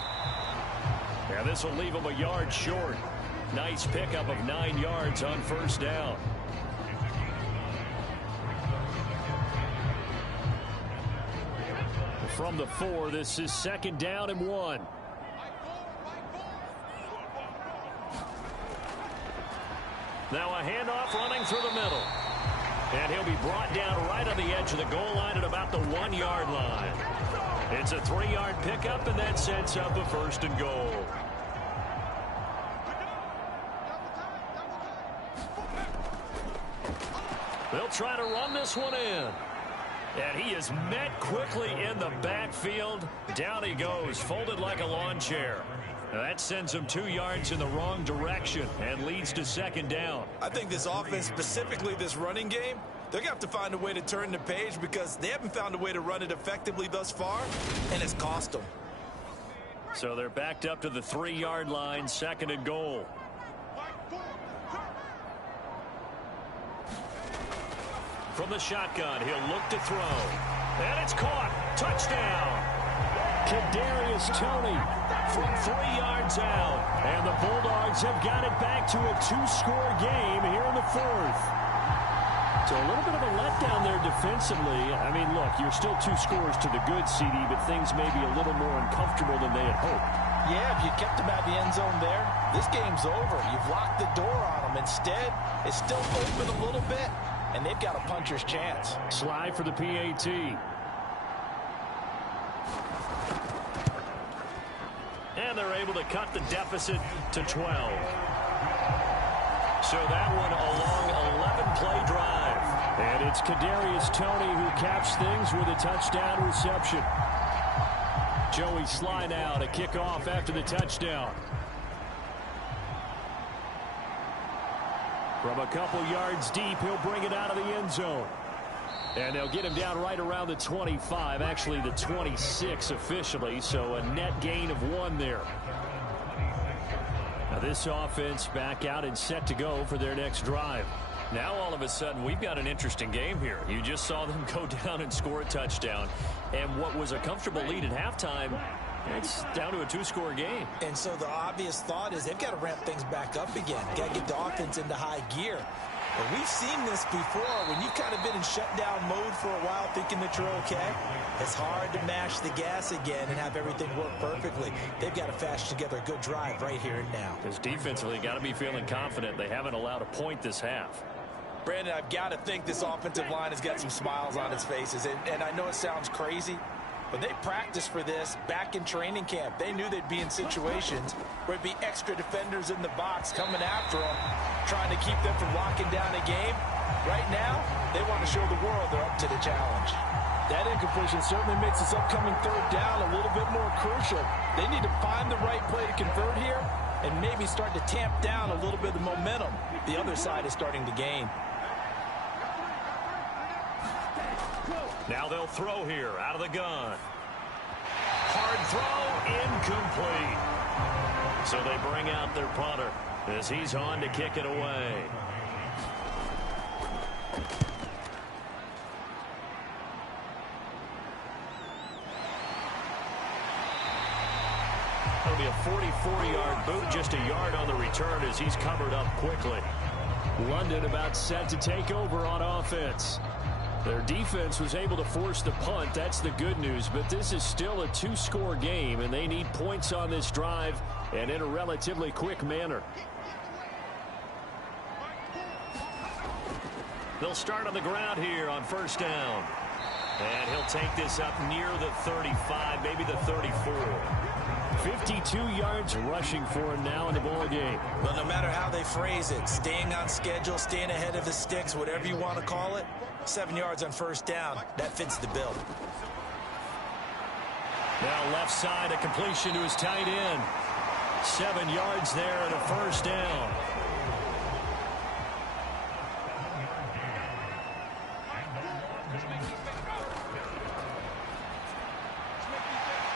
Now this will leave him a yard short. Nice pickup of 9 yards on 1st down. From the 4, this is 2nd down and 1. Now a handoff running through the middle. And he'll be brought down right on the edge of the goal line at about the 1-yard line. It's a 3-yard pickup, and that sets up a 1st and goal. They'll try to run this one in. And he is met quickly in the backfield. Down he goes, folded like a lawn chair. Now that sends him 2 yards in the wrong direction and leads to 2nd down. I think this offense, specifically this running game, they're going to have to find a way to turn the page because they haven't found a way to run it effectively thus far, and it's cost them. So they're backed up to the 3-yard line, 2nd and goal. From the shotgun, he'll look to throw. And it's caught. Touchdown. Kadarius Toney from 3 yards out. And the Bulldogs have got it back to a 2-score game here in the 4th. So a little bit of a letdown there defensively. I mean, look, you're still 2 scores to the good, CD, but things may be a little more uncomfortable than they had hoped. Yeah, if you kept them out of the end zone there, this game's over. You've locked the door on them. Instead, it's still open a little bit, and they've got a puncher's chance. Slide for the PAT. And they're able to cut the deficit to 12. So that one a long 11-play drive. And it's Kadarius Toney who caps things with a touchdown reception. Joey Sly now to kick off after the touchdown. From a couple yards deep, he'll bring it out of the end zone. And they'll get him down right around the 25, actually the 26 officially, so a net gain of 1 there. Now this offense back out and set to go for their next drive. Now all of a sudden we've got an interesting game here. You just saw them go down and score a touchdown. And what was a comfortable lead at halftime, it's down to a 2-score game. And so the obvious thought is they've got to ramp things back up again. Got to get the offense into high gear. But we've seen this before. When you've kind of been in shutdown mode for a while thinking that you're okay, it's hard to mash the gas again and have everything work perfectly. They've got to fashion together a good drive right here and now. Because defensively, got to be feeling confident. They haven't allowed a point this half. Brandon, I've got to think this offensive line has got some smiles on its faces. And I know it sounds crazy, but they practiced for this back in training camp. They knew they'd be in situations where it'd be extra defenders in the box coming after them, trying to keep them from locking down a game. Right now, they want to show the world they're up to the challenge. That incompletion certainly makes this upcoming 3rd down a little bit more crucial. They need to find the right play to convert here and maybe start to tamp down a little bit of the momentum the other side is starting to gain. Now they'll throw here out of the gun. Hard throw, incomplete. So they bring out their punter as he's on to kick it away. It'll be a 44-yard boot, just a yard on the return as he's covered up quickly. London about set to take over on offense. Their defense was able to force the punt. That's the good news, but this is still a two-score game, and they need points on this drive and in a relatively quick manner. They'll start on the ground here on first down. And he'll take this up near the 35, maybe the 34. 52 yards rushing for him now in the ball game. Well, no matter how they phrase it, staying on schedule, staying ahead of the sticks, whatever you want to call it, 7 yards on first down, that fits the bill. Now left side, a completion to his tight end. 7 yards there and a first down.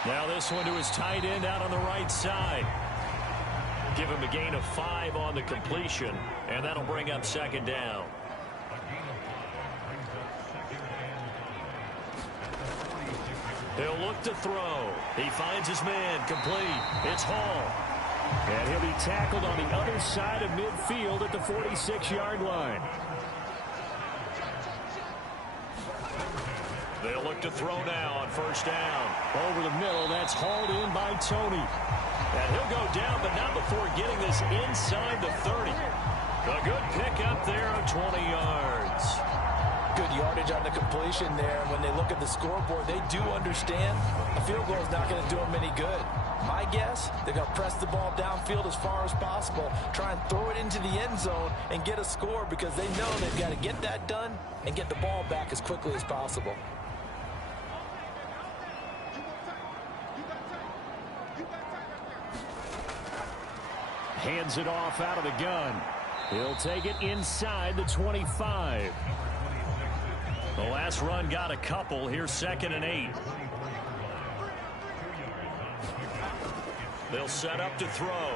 Now this one to his tight end out on the right side. Give him a gain of 5 on the completion, and that'll bring up second down. He'll look to throw. He finds his man, complete. It's Hall. And he'll be tackled on the other side of midfield at the 46-yard line. They'll look to throw now on first down. Over the middle, that's hauled in by Tony. And he'll go down, but not before getting this inside the 30. A good pickup there of 20 yards. Good yardage on the completion there. When they look at the scoreboard, they do understand a field goal is not going to do them any good. My guess, they're going to press the ball downfield as far as possible, try and throw it into the end zone and get a score because they know they've got to get that done and get the ball back as quickly as possible. Hands it off out of the gun. He'll take it inside the 25. The last run got a couple. Here's 2nd and 8. They'll set up to throw.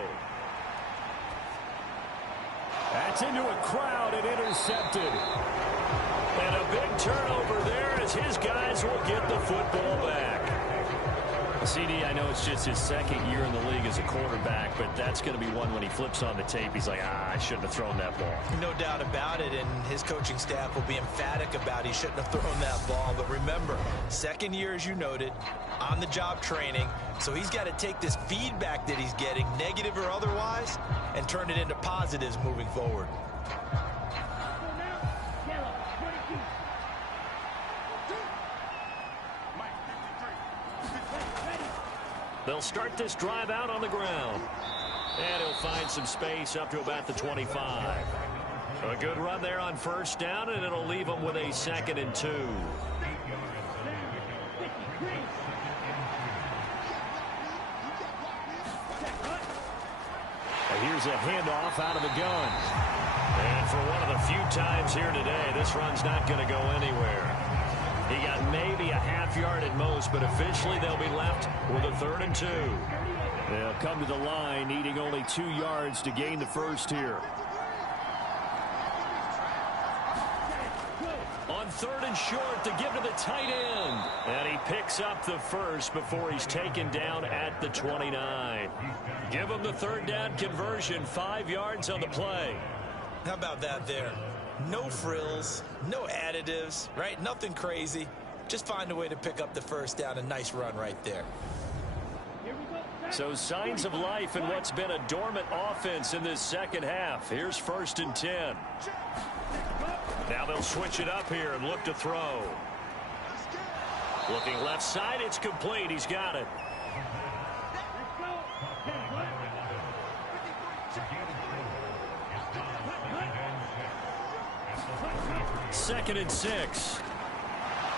That's into a crowd and intercepted. And a big turnover there as his guys will get the football back. CD, I know it's just his second year in the league as a quarterback, but that's going to be one when he flips on the tape. He's like, I shouldn't have thrown that ball. No doubt about it, and his coaching staff will be emphatic about he shouldn't have thrown that ball. But remember, second year, as you noted, on-the-job training, so he's got to take this feedback that he's getting, negative or otherwise, and turn it into positives moving forward. They'll start this drive out on the ground. And he'll find some space up to about the 25. A good run there on first down, and it'll leave him with a 2nd and 2. Here's a handoff out of the gun. And for one of the few times here today, this run's not going to go anywhere. He got maybe a half yard at most, but officially they'll be left with a 3rd and 2. They'll come to the line, needing only 2 yards to gain the first here. On 3rd and short to give to the tight end. And he picks up the first before he's taken down at the 29. Give him the 3rd down conversion, 5 yards on the play. How about that there? No frills, no additives, right? Nothing crazy. Just find a way to pick up the first down. A nice run right there. So signs of life in what's been a dormant offense in this second half. Here's 1st and 10. Now they'll switch it up here and look to throw. Looking left side, it's complete. He's got it. Second and 6.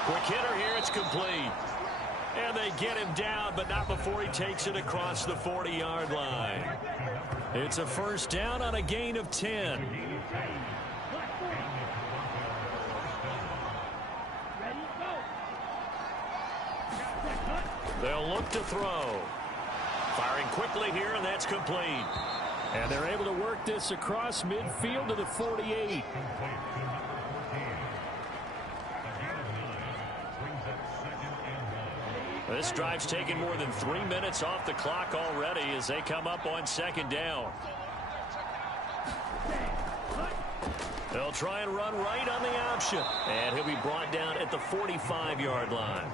Quick hitter here, it's complete. And they get him down, but not before he takes it across the 40-yard line. It's a first down on a gain of 10. They'll look to throw. Firing quickly here, and that's complete. And they're able to work this across midfield to the 48. This drive's taken more than 3 minutes off the clock already as they come up on second down. They'll try and run right on the option. And he'll be brought down at the 45-yard line.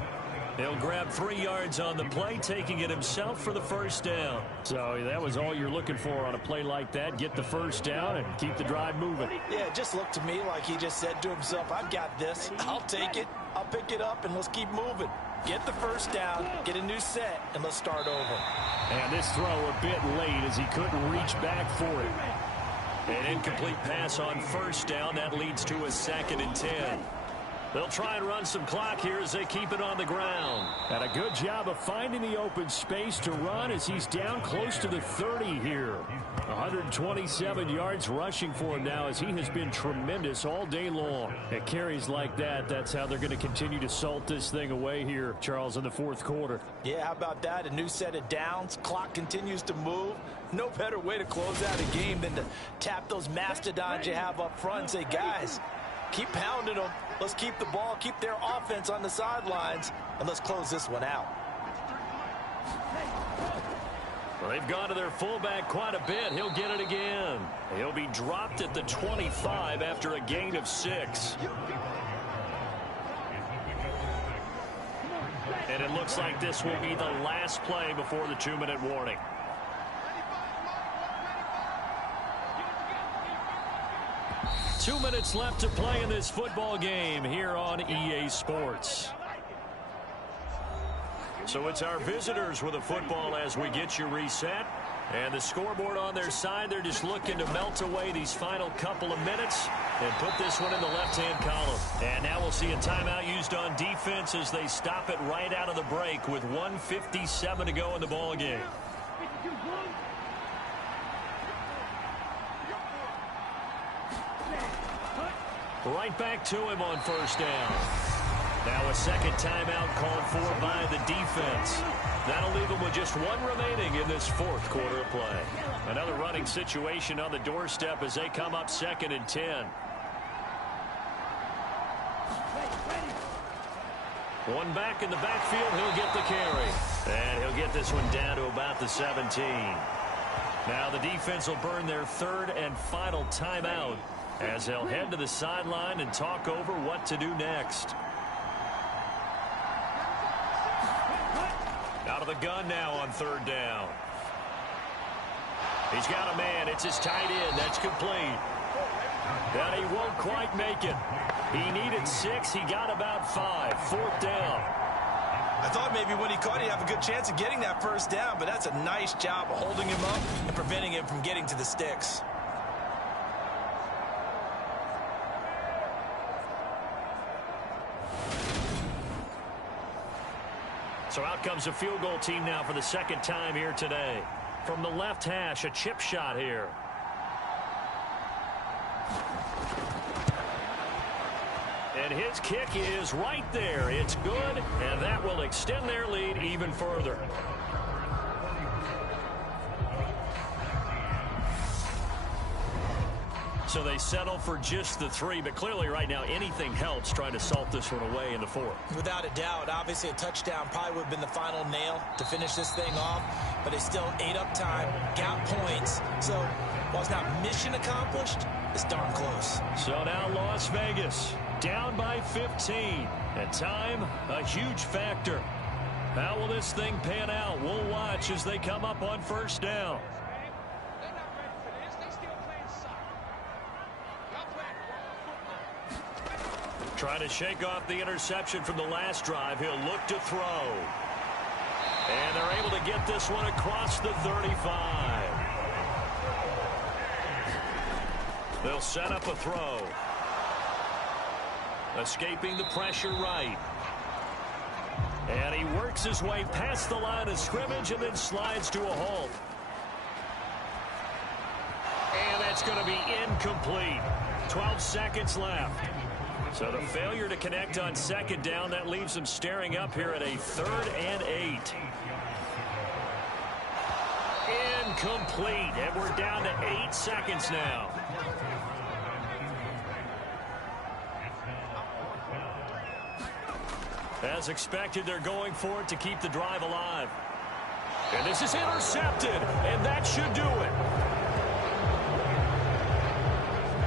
He'll grab 3 yards on the play, taking it himself for the first down. So that was all you're looking for on a play like that. Get the first down and keep the drive moving. Yeah, it just looked to me like he just said to himself, I've got this. I'll take it. I'll pick it up, and let's keep moving. Get the first down, get a new set, and let's start over. And this throw a bit late as he couldn't reach back for it. An incomplete pass on first down. That leads to a 2nd and 10. They'll try and run some clock here as they keep it on the ground. And a good job of finding the open space to run as he's down close to the 30 here. 127 yards rushing for him now as he has been tremendous all day long. At carries like that, that's how they're going to continue to salt this thing away here, Charles, in the fourth quarter. Yeah, how about that? A new set of downs. Clock continues to move. No better way to close out a game than to tap those mastodons you have up front and say, guys, keep pounding them. Let's keep the ball, keep their offense on the sidelines, and let's close this one out. Well, they've gone to their fullback quite a bit. He'll get it again. He'll be dropped at the 25 after a gain of 6. And it looks like this will be the last play before the 2-minute warning. Two minutes left to play in this football game here on EA Sports. So it's our visitors with the football as we get you reset. And the scoreboard on their side, they're just looking to melt away these final couple of minutes and put this one in the left-hand column. And now we'll see a timeout used on defense as they stop it right out of the break with 1:57 to go in the ball game. Right back to him on first down. Now a second timeout called for by the defense. That'll leave them with just 1 remaining in this fourth quarter of play. Another running situation on the doorstep as they come up 2nd and 10. One back in the backfield, he'll get the carry. And he'll get this one down to about the 17. Now the defense will burn their 3rd and final timeout as they'll head to the sideline and talk over what to do next. Out of the gun now on 3rd down. He's got a man. It's his tight end. That's complete. And he won't quite make it. He needed 6. He got about 5. 4th down. I thought maybe when he caught it, he'd have a good chance of getting that first down, but that's a nice job of holding him up and preventing him from getting to the sticks. So out comes a field goal team now for the 2nd time here today. From the left hash, a chip shot here. And his kick is right there. It's good, and that will extend their lead even further. So they settle for just the 3, but clearly right now anything helps trying to salt this one away in the 4th. Without a doubt, obviously a touchdown probably would have been the final nail to finish this thing off, but they still ate up time, got points. So while it's not mission accomplished, it's darn close. So now Las Vegas down by 15, and time a huge factor. How will this thing pan out? We'll watch as they come up on first down. Trying to shake off the interception from the last drive. He'll look to throw. And they're able to get this one across the 35. They'll set up a throw. Escaping the pressure right. And he works his way past the line of scrimmage and then slides to a halt. And that's going to be incomplete. 12 seconds left. So the failure to connect on 2nd down, that leaves them staring up here at a 3rd and 8. incomplete, and we're down to 8 seconds now. As expected, they're going for it to keep the drive alive. And this is intercepted, and that should do it.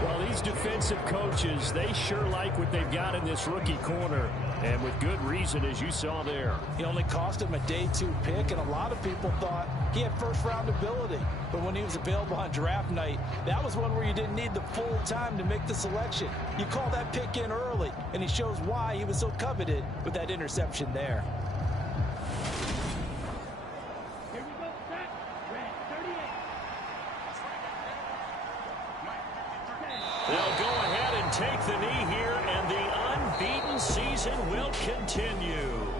Well, these defensive coaches, they sure like what they've got in this rookie corner, and with good reason, as you saw there. He only cost him a day 2 pick, and a lot of people thought he had first-round ability. But when he was available on draft night, that was one where you didn't need the full time to make the selection. You call that pick in early, and he shows why he was so coveted with that interception there. They'll go ahead and take the knee here, and the unbeaten season will continue.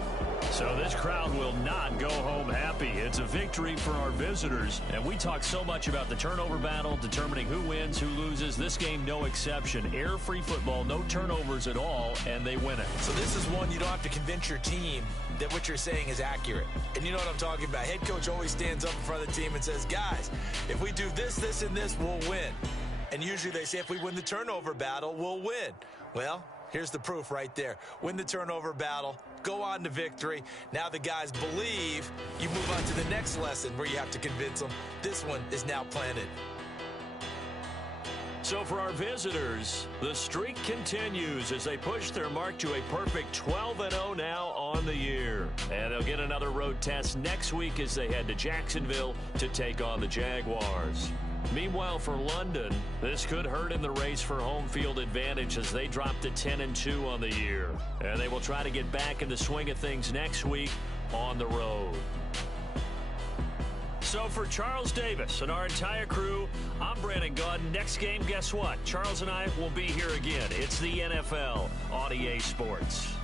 So this crowd will not go home happy. It's a victory for our visitors. And we talk so much about the turnover battle, determining who wins, who loses. This game, no exception. Air-free football, no turnovers at all, and they win it. So this is one you don't have to convince your team that what you're saying is accurate. And you know what I'm talking about. Head coach always stands up in front of the team and says, guys, if we do this, this, and this, we'll win. And usually they say if we win the turnover battle, we'll win. Well, here's the proof right there. Win the turnover battle, go on to victory. Now the guys believe. You move on to the next lesson where you have to convince them. This one is now planted. So for our visitors, the streak continues as they push their mark to a perfect 12-0 now on the year. And they'll get another road test next week as they head to Jacksonville to take on the Jaguars. Meanwhile, for London, this could hurt in the race for home field advantage as they drop to 10-2 on the year. And they will try to get back in the swing of things next week on the road. So for Charles Davis and our entire crew, I'm Brandon Gunn. Next game, guess what? Charles and I will be here again. It's the NFL on EA Sports.